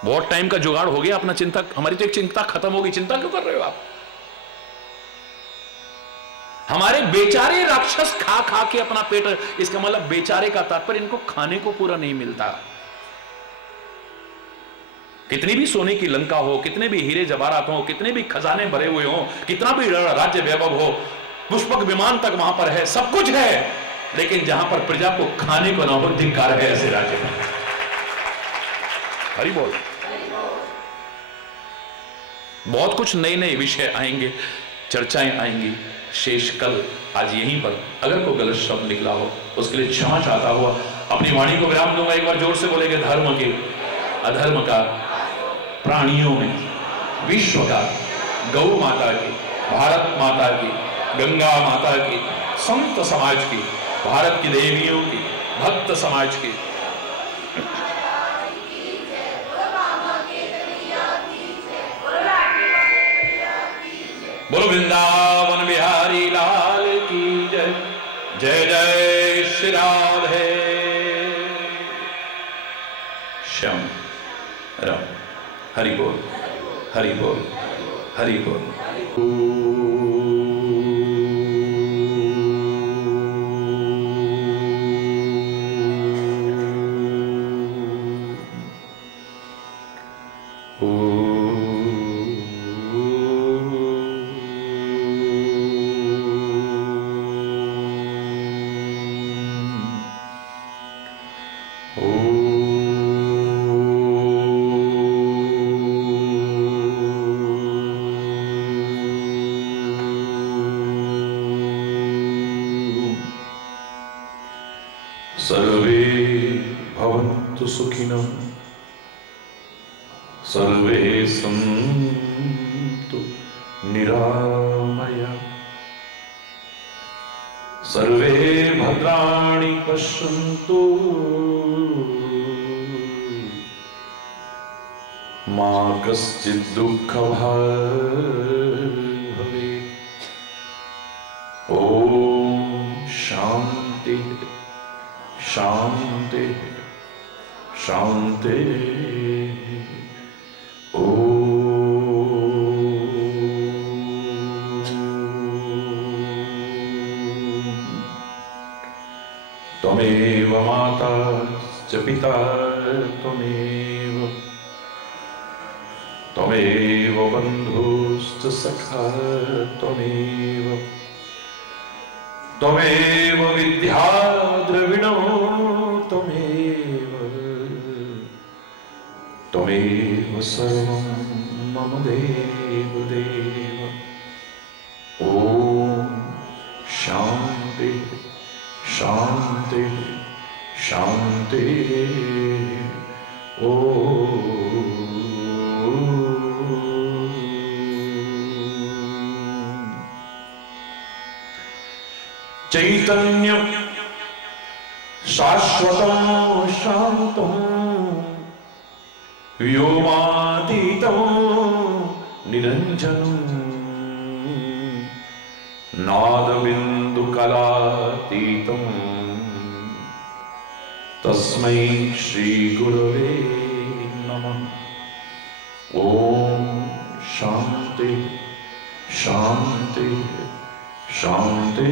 बहुत टाइम का जुगाड़ हो गया अपना चिंता, हमारी तो एक चिंता खत्म हो गई। चिंता क्यों कर रहे हो आप? हमारे बेचारे राक्षस खा खा के अपना पेट, इसका मतलब बेचारे का तात्पर्य इनको खाने को पूरा नहीं मिलता। कितनी भी सोने की लंका हो, कितने भी हीरे जवाहरात हो, कितने भी खजाने भरे हुए हो, कितना भी राज्य वैभव हो, पुष्पक विमान तक वहां पर है, सब कुछ है, लेकिन जहां पर प्रजा को खाने को ना हो, धिक्कार है ऐसे राज्य में। हरि बोल। बहुत कुछ नए नए विषय आएंगे, चर्चाएं आएंगी। शेष कल आज यहीं पर अगर कोई गलत शब्द निकला हो उसके लिए क्षमा चाहता हुआ अपनी वाणी को विराम दूंगा। एक बार जोर से बोलेंगे, धर्म के अधर्म का, प्राणियों में, विश्व का, गौ माता की, भारत माता की, गंगा माता की, संत समाज की, भारत की देवियों की, भक्त समाज की, बोलो वृंदावन बिहारी लाल की जय। जय जय श्री राधे श्याम राम। हरि बोल, हरि बोल, हरि बोल। सर्वे भवन्तु सुखिनः, सर्वे सन्तु निरामया, सर्वे भद्राणि पश्यन्तु मा कश्चित् दुःखभाग् भवेत्। ॐ शान्ति शांति शांति। त्वमेव माता च पिता त्वमेव, त्वमेव बन्धुश्च सखा त्वमेव, त्वमेव विद्या द्रविणो त्वमेव, त्वमेव सर्वं मम देव देव। ॐ शान्ति शान्ति शान्ति। चैतन्यं शाश्वतं शान्तं व्योमातीतं निरञ्जनं नादबिन्दुकलातीतं तस्मै श्रीगुरवे नमः। ॐ शान्ति शान्ति शांति।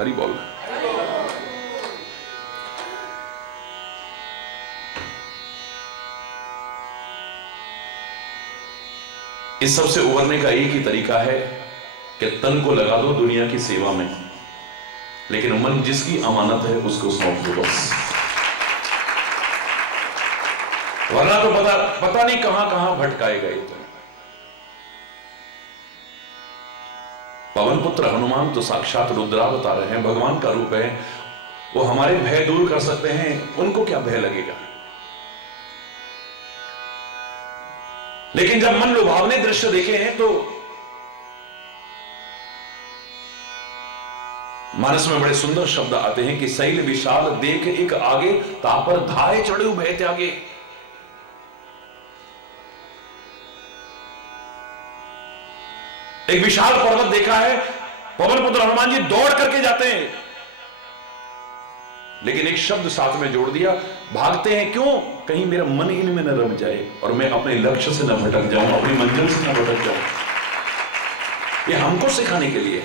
हरि बोल। इस सबसे उबरने का एक ही तरीका है कि तन को लगा दो दुनिया की सेवा में, लेकिन मन जिसकी अमानत है उसको सौंप दो बस। वरना तो पता नहीं कहां कहां भटकाए गए। तो पवन पुत्र हनुमान तो साक्षात रुद्रावतार हैं, भगवान का रूप है। वो हमारे भय दूर कर सकते हैं, उनको क्या भय लगेगा। लेकिन जब मन लुभावने दृश्य देखे हैं तो मानस में बड़े सुंदर शब्द आते हैं कि शैल विशाल देख एक आगे, तापर धाय चढ़े भय त्यागे। एक विशाल पर्वत देखा है, पवन पुत्र हनुमान जी दौड़ करके जाते हैं, लेकिन एक शब्द साथ में जोड़ दिया, भागते हैं क्यों? कहीं मेरा मन इनमें न रम जाए और मैं अपने लक्ष्य से न भटक जाऊं, अपनी मंजिल से न भटक जाऊं। ये हमको सिखाने के लिए।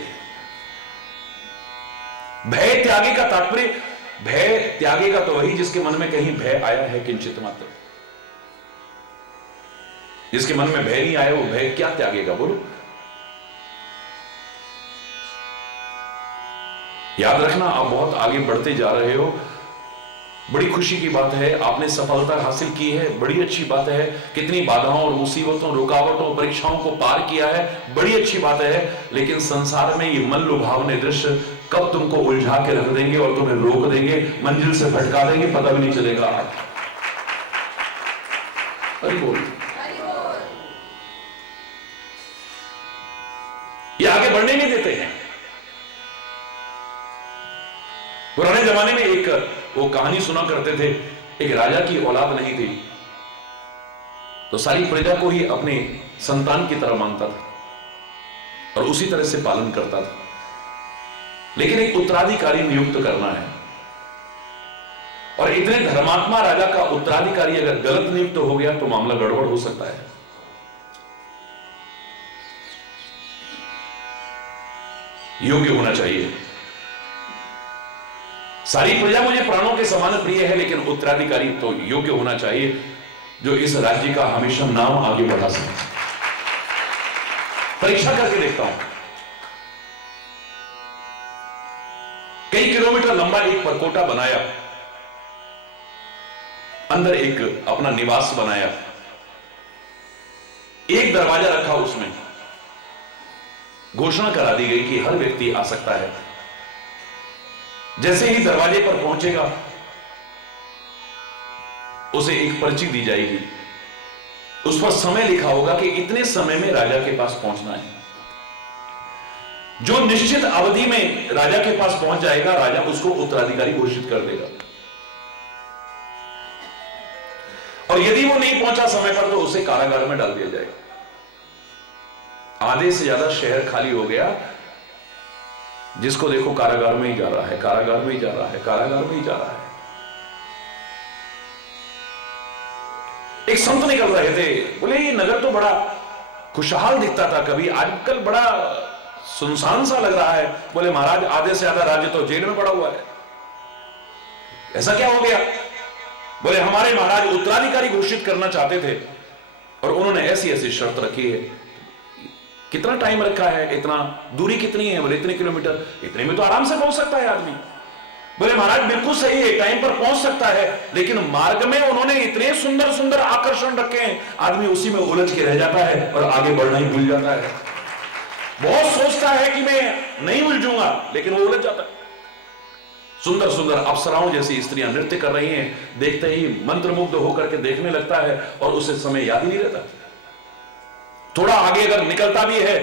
भय त्यागे का तात्पर्य, भय त्यागे का तो वही जिसके मन में कहीं भय आया है किंचित मात्र। जिसके मन में भय नहीं आया वो भय क्या त्यागेगा बोलो। याद रखना, आप बहुत आगे बढ़ते जा रहे हो, बड़ी खुशी की बात है, आपने सफलता हासिल की है, बड़ी अच्छी बात है। कितनी बाधाओं और मुसीबतों, रुकावटों, परीक्षाओं को पार किया है, बड़ी अच्छी बात है। लेकिन संसार में ये मन लुभावने दृश्य कब तुमको उलझा के रख देंगे और तुम्हें रोक देंगे, मंजिल से भटका देंगे, पता भी नहीं चलेगा। हरि बोल। ये आगे बढ़ने नहीं देते हैं। पुराने जमाने में एक वो कहानी सुना करते थे, एक राजा की औलाद नहीं थी, तो सारी प्रजा को ही अपने संतान की तरह मानता था और उसी तरह से पालन करता था। लेकिन एक उत्तराधिकारी नियुक्त करना है, और इतने धर्मात्मा राजा का उत्तराधिकारी अगर गलत नियुक्त हो गया तो मामला गड़बड़ हो सकता है। योग्य होना चाहिए। सारी प्रजा मुझे प्राणों के समान प्रिय है, लेकिन उत्तराधिकारी तो योग्य होना चाहिए जो इस राज्य का हमेशा नाम आगे बढ़ा सके। परीक्षा करके देखता हूं। कई किलोमीटर लंबा एक परकोटा बनाया, अंदर एक अपना निवास बनाया, एक दरवाजा रखा, उसमें घोषणा करा दी गई कि हर व्यक्ति आ सकता है। जैसे ही दरवाजे पर पहुंचेगा उसे एक पर्ची दी जाएगी, उस पर समय लिखा होगा कि इतने समय में राजा के पास पहुंचना है। जो निश्चित अवधि में राजा के पास पहुंच जाएगा, राजा उसको उत्तराधिकारी घोषित कर देगा, और यदि वो नहीं पहुंचा समय पर तो उसे कारागार में डाल दिया जाएगा। आधे से ज्यादा शहर खाली हो गया, जिसको देखो कारागार में ही जा रहा है, कारागार में ही जा रहा है, कारागार में ही जा रहा है। एक संत निकल रहे थे, बोले ये नगर तो बड़ा खुशहाल दिखता था कभी, आजकल बड़ा सुनसान सा लग रहा है। बोले महाराज आधे से ज्यादा राज्य तो जेल में पड़ा हुआ है। ऐसा क्या हो गया? बोले हमारे महाराज उत्तराधिकारी घोषित करना चाहते थे और उन्होंने ऐसी ऐसी शर्त रखी है। कितना टाइम रखा है, इतना दूरी कितनी है? बोले इतने किलोमीटर। इतने में तो आराम से पहुंच सकता है आदमी। बोले महाराज बिल्कुल सही है, टाइम पर पहुंच सकता है, लेकिन मार्ग में उन्होंने इतने सुंदर सुंदर आकर्षण रखे हैं, आदमी उसी में उलझ के रह जाता है और आगे बढ़ना ही भूल जाता है। बहुत सोचता है कि मैं नहीं उलझूंगा, लेकिन वो उलझ जाता है। सुंदर सुंदर अप्सराओं जैसी स्त्रियां नृत्य कर रही हैं, देखते ही मंत्रमुग्ध होकर के देखने लगता है और उसे समय याद ही नहीं रहता। थोड़ा आगे अगर निकलता भी है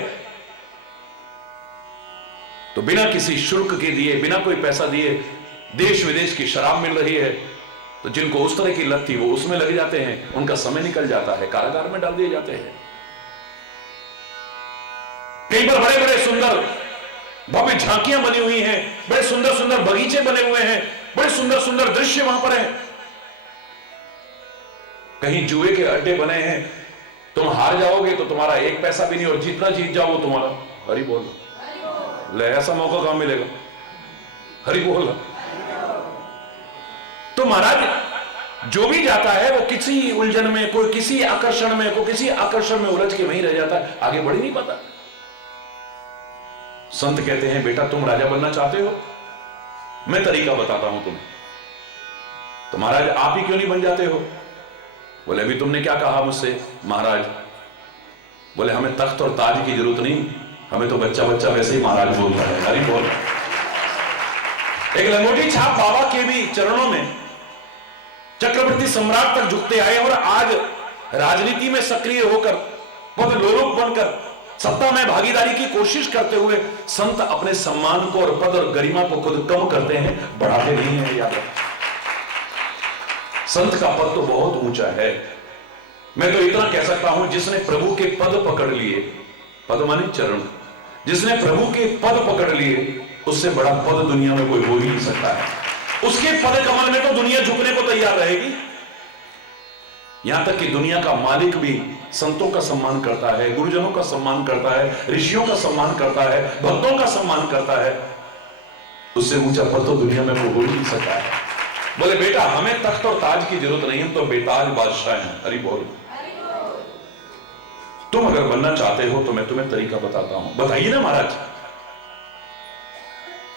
तो बिना किसी शुल्क के दिए, बिना कोई पैसा दिए देश विदेश की शराब मिल रही है, तो जिनको उस तरह की लत थी वो उसमें लग जाते हैं, उनका समय निकल जाता है, कारागार में डाल दिए जाते हैं। कई बार बड़े बड़े सुंदर भव्य झांकियां बनी हुई हैं, बड़े सुंदर सुंदर बगीचे बने हुए हैं, बड़े सुंदर सुंदर दृश्य वहां पर हैं। कहीं जुए के अड्डे बने हैं, तुम हार जाओगे तो तुम्हारा एक पैसा भी नहीं, और जितना जीत जाओ वो तुम्हारा। हरि बोल। ले ऐसा मौका कहां मिलेगा? हरि बोल। तो महाराज जो भी जाता है वो किसी उलझन में, कोई किसी आकर्षण में, कोई किसी आकर्षण में उलझ के वहीं रह जाता है, आगे बढ़ ही नहीं पाता। संत कहते हैं बेटा तुम राजा बनना चाहते हो, मैं तरीका बताता हूं तुम्हें। तो महाराज आप ही क्यों नहीं बन जाते हो? बोले अभी तुमने क्या कहा मुझसे? महाराज बोले हमें तख्त और ताज की जरूरत नहीं, हमें तो बच्चा बच्चा वैसे ही महाराज बोलता है। हरि बोल। एक लंगोटी छाप बाबा के भी चरणों में चक्रवर्ती सम्राट तक झुकते आए और आज राजनीति में सक्रिय होकर पद लोलुप बनकर सत्ता में भागीदारी की कोशिश करते हुए संत अपने सम्मान को और पद और गरिमा को खुद कम करते हैं, बढ़ाते नहीं है। याद रखो संत का पद तो बहुत ऊंचा है। मैं तो इतना कह सकता हूं जिसने प्रभु के पद पकड़ लिए, पद माने चरण, जिसने प्रभु के पद पकड़ लिए उससे बड़ा पद दुनिया में कोई हो ही नहीं सकता है। उसके पद कमल में तो दुनिया झुकने को तैयार रहेगी। यहां तक कि दुनिया का मालिक भी संतों का सम्मान करता है, गुरुजनों का सम्मान करता है, ऋषियों का सम्मान करता है, भक्तों का सम्मान करता है। उससे ऊंचा पद तो दुनिया में वो हो ही नहीं सकता है। बोले बेटा हमें तख्त और ताज की जरूरत नहीं, हम तो बेताज बादशाह हैं। हरि बोल। तुम अगर बनना चाहते हो तो मैं तुम्हें तरीका बताता हूं। बताइए ना महाराज।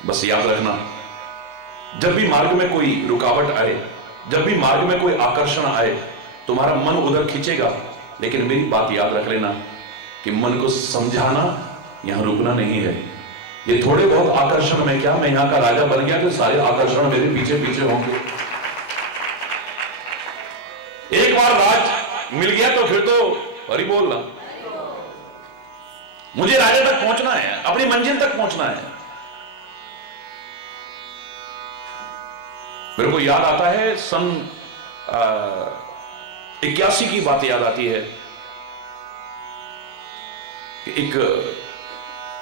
बस याद रखना जब भी मार्ग में कोई रुकावट आए, जब भी मार्ग में कोई आकर्षण आए, तुम्हारा मन उधर खींचेगा, लेकिन मेरी बात याद रख लेना कि मन को समझाना, यहां रुकना नहीं है। ये थोड़े बहुत आकर्षण में क्या मैं यहां का राजा बन गया तो सारे आकर्षण मेरे पीछे पीछे होंगे। एक बार राज मिल गया तो फिर तो हरि बोलना। मुझे राजा तक पहुंचना है, अपनी मंजिल तक पहुंचना है। मेरे को याद आता है सन 81 की बात याद आती है कि एक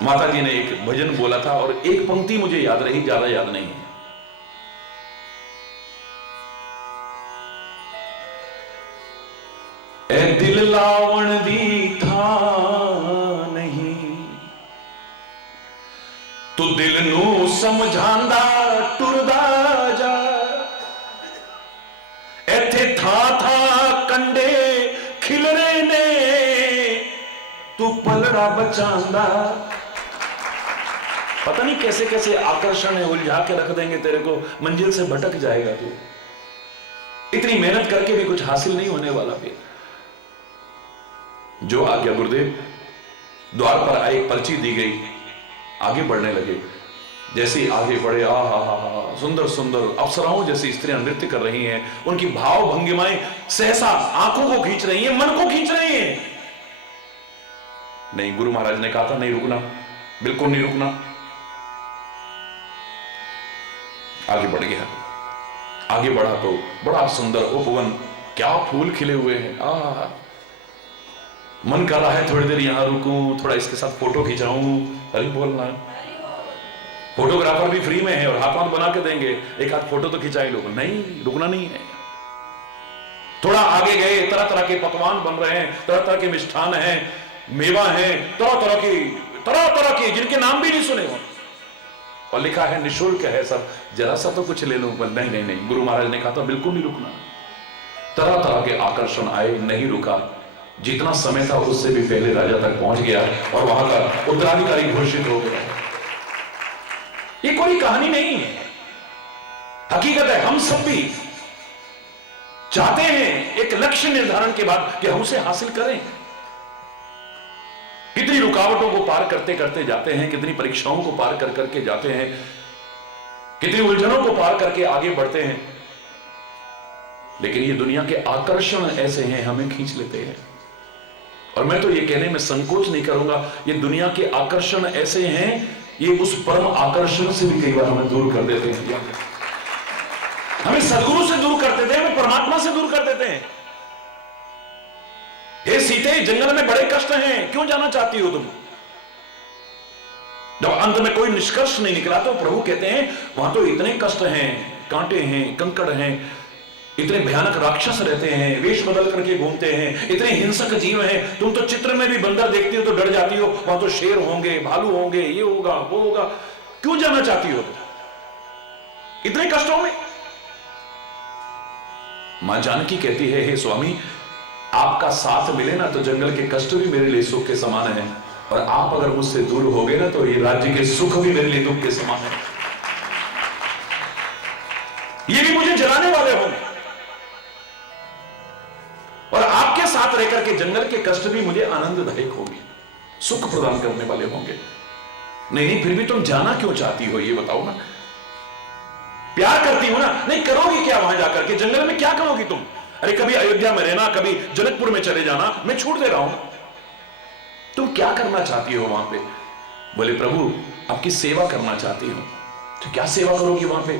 माता जी ने एक भजन बोला था और एक पंक्ति मुझे याद रही, ज्यादा याद नहीं है। ए दिल लावण दी था नहीं, तू दिल नू समझांदा टुरदा जा, एथे था कंडे खिलरे ने, तू पलड़ा बचांदा। पता नहीं कैसे कैसे आकर्षण है, उलझा के रख देंगे तेरे को, मंजिल से भटक जाएगा तू। इतनी मेहनत करके भी कुछ हासिल नहीं होने वाला। फिर जो आ गया गुरुदेव, द्वार पर आए, पर्ची दी गई, आगे बढ़ने लगे। जैसे ही आगे बढ़े, आ सुंदर सुंदर अप्सराओं जैसी स्त्रियां नृत्य कर रही हैं, उनकी भाव भंगिमाएं सहसा आंखों को खींच रही हैं, मन को खींच रही हैं। नहीं, गुरु महाराज ने कहा था नहीं रुकना, बिल्कुल नहीं रुकना। आगे बढ़ गया, आगे बढ़ा तो बड़ा सुंदर उपवन, क्या फूल खिले हुए हैं। मन कर रहा है थोड़ी देर यहां रुकूं, थोड़ा इसके साथ फोटो खिंचाऊं। हरि बोलना। फोटोग्राफर भी फ्री में है और हाथ हाथ बना के देंगे, एक हाथ फोटो तो खिंचाए लोग। नहीं, रुकना नहीं है। थोड़ा आगे गए, तरह तरह के पकवान बन रहे हैं, तरह तरह के मिष्ठान हैं, मेवा है, तरह तरह की जिनके नाम भी नहीं सुने हो, और लिखा है निःशुल्क है सब, जरा सा तो कुछ ले लो। नहीं नहीं नहीं, गुरु महाराज ने कहा था बिल्कुल नहीं रुकना। तरह तरह के आकर्षण आए, नहीं रुका। जितना समय था उससे भी पहले राजा तक पहुंच गया और वहां का उत्तराधिकारी घोषित हो गया। ये कोई कहानी नहीं है, हकीकत है। हम सब भी चाहते हैं एक लक्ष्य निर्धारण के बाद कि हम उसे हासिल करें। कितनी रुकावटों को पार करते करते जाते हैं, कितनी परीक्षाओं को पार कर करके जाते हैं, कितनी उलझनों को पार करके आगे बढ़ते हैं, लेकिन ये दुनिया के आकर्षण ऐसे हैं, हमें खींच लेते हैं। और मैं तो ये कहने में संकोच नहीं करूंगा, ये दुनिया के आकर्षण ऐसे हैं, ये उस परम आकर्षण से भी कई बार हमें दूर कर देते हैं। हमें सदगुरु से दूर कर देते हैं, हमें परमात्मा से दूर कर देते हैं। हे सीते, जंगल में बड़े कष्ट हैं, क्यों जाना चाहती हो तुम? जब अंत में कोई निष्कर्ष नहीं निकला तो प्रभु कहते हैं वहां तो इतने कष्ट हैं, कांटे हैं, कंकड़ हैं, इतने भयानक राक्षस रहते हैं, वेश बदल करके घूमते हैं, इतने हिंसक जीव हैं। तुम तो चित्र में भी बंदर देखती हो तो डर जाती हो, वहां तो शेर होंगे, भालू होंगे, ये होगा वो होगा, क्यों जाना चाहती हो? इतने कष्टों में। मां जानकी कहती है, हे स्वामी, आपका साथ मिले ना तो जंगल के कष्ट भी मेरे लिए सुख के समान है, और आप अगर मुझसे दूर हो गए ना तो ये राज्य के सुख भी मेरे लिए दुख के समान है। ये भी मुझे जलाने वाले होंगे, और आपके साथ रहकर के जंगल के कष्ट भी मुझे आनंददायक होंगे, सुख प्रदान करने वाले होंगे। नहीं, फिर भी तुम जाना क्यों चाहती हो, ये बताओ ना। प्यार करती हो ना, नहीं करोगी क्या वहां जाकर के, जंगल में क्या करोगी तुम? अरे कभी अयोध्या में रहना, कभी जनकपुर में चले जाना, मैं छूट दे रहा हूं। तुम क्या करना चाहती हो वहां पे? बोले प्रभु, आपकी सेवा करना चाहती हूं। तो क्या सेवा करोगी वहां पे?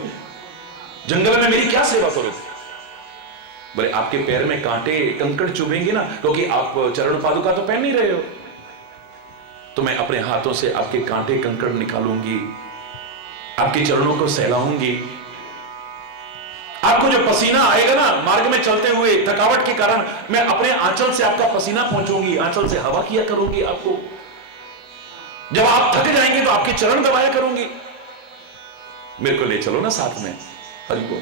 जंगल में मेरी क्या सेवा करोगी? बोले आपके पैर में कांटे कंकड़ चुभेंगे ना, क्योंकि आप चरण पादुका तो पहन नहीं रहे हो, तो मैं अपने हाथों से आपके कांटे कंकड़ निकालूंगी, आपके चरणों को सहलाऊंगी। आपको जो पसीना आएगा ना मार्ग में चलते हुए थकावट के कारण, मैं अपने आंचल से आपका पसीना पहुंचूंगी, आंचल से हवा किया करूंगी आपको। जब आप थक जाएंगे तो आपके चरण दबाया करूंगी। मेरे को ले चलो ना साथ में। हरि बोल।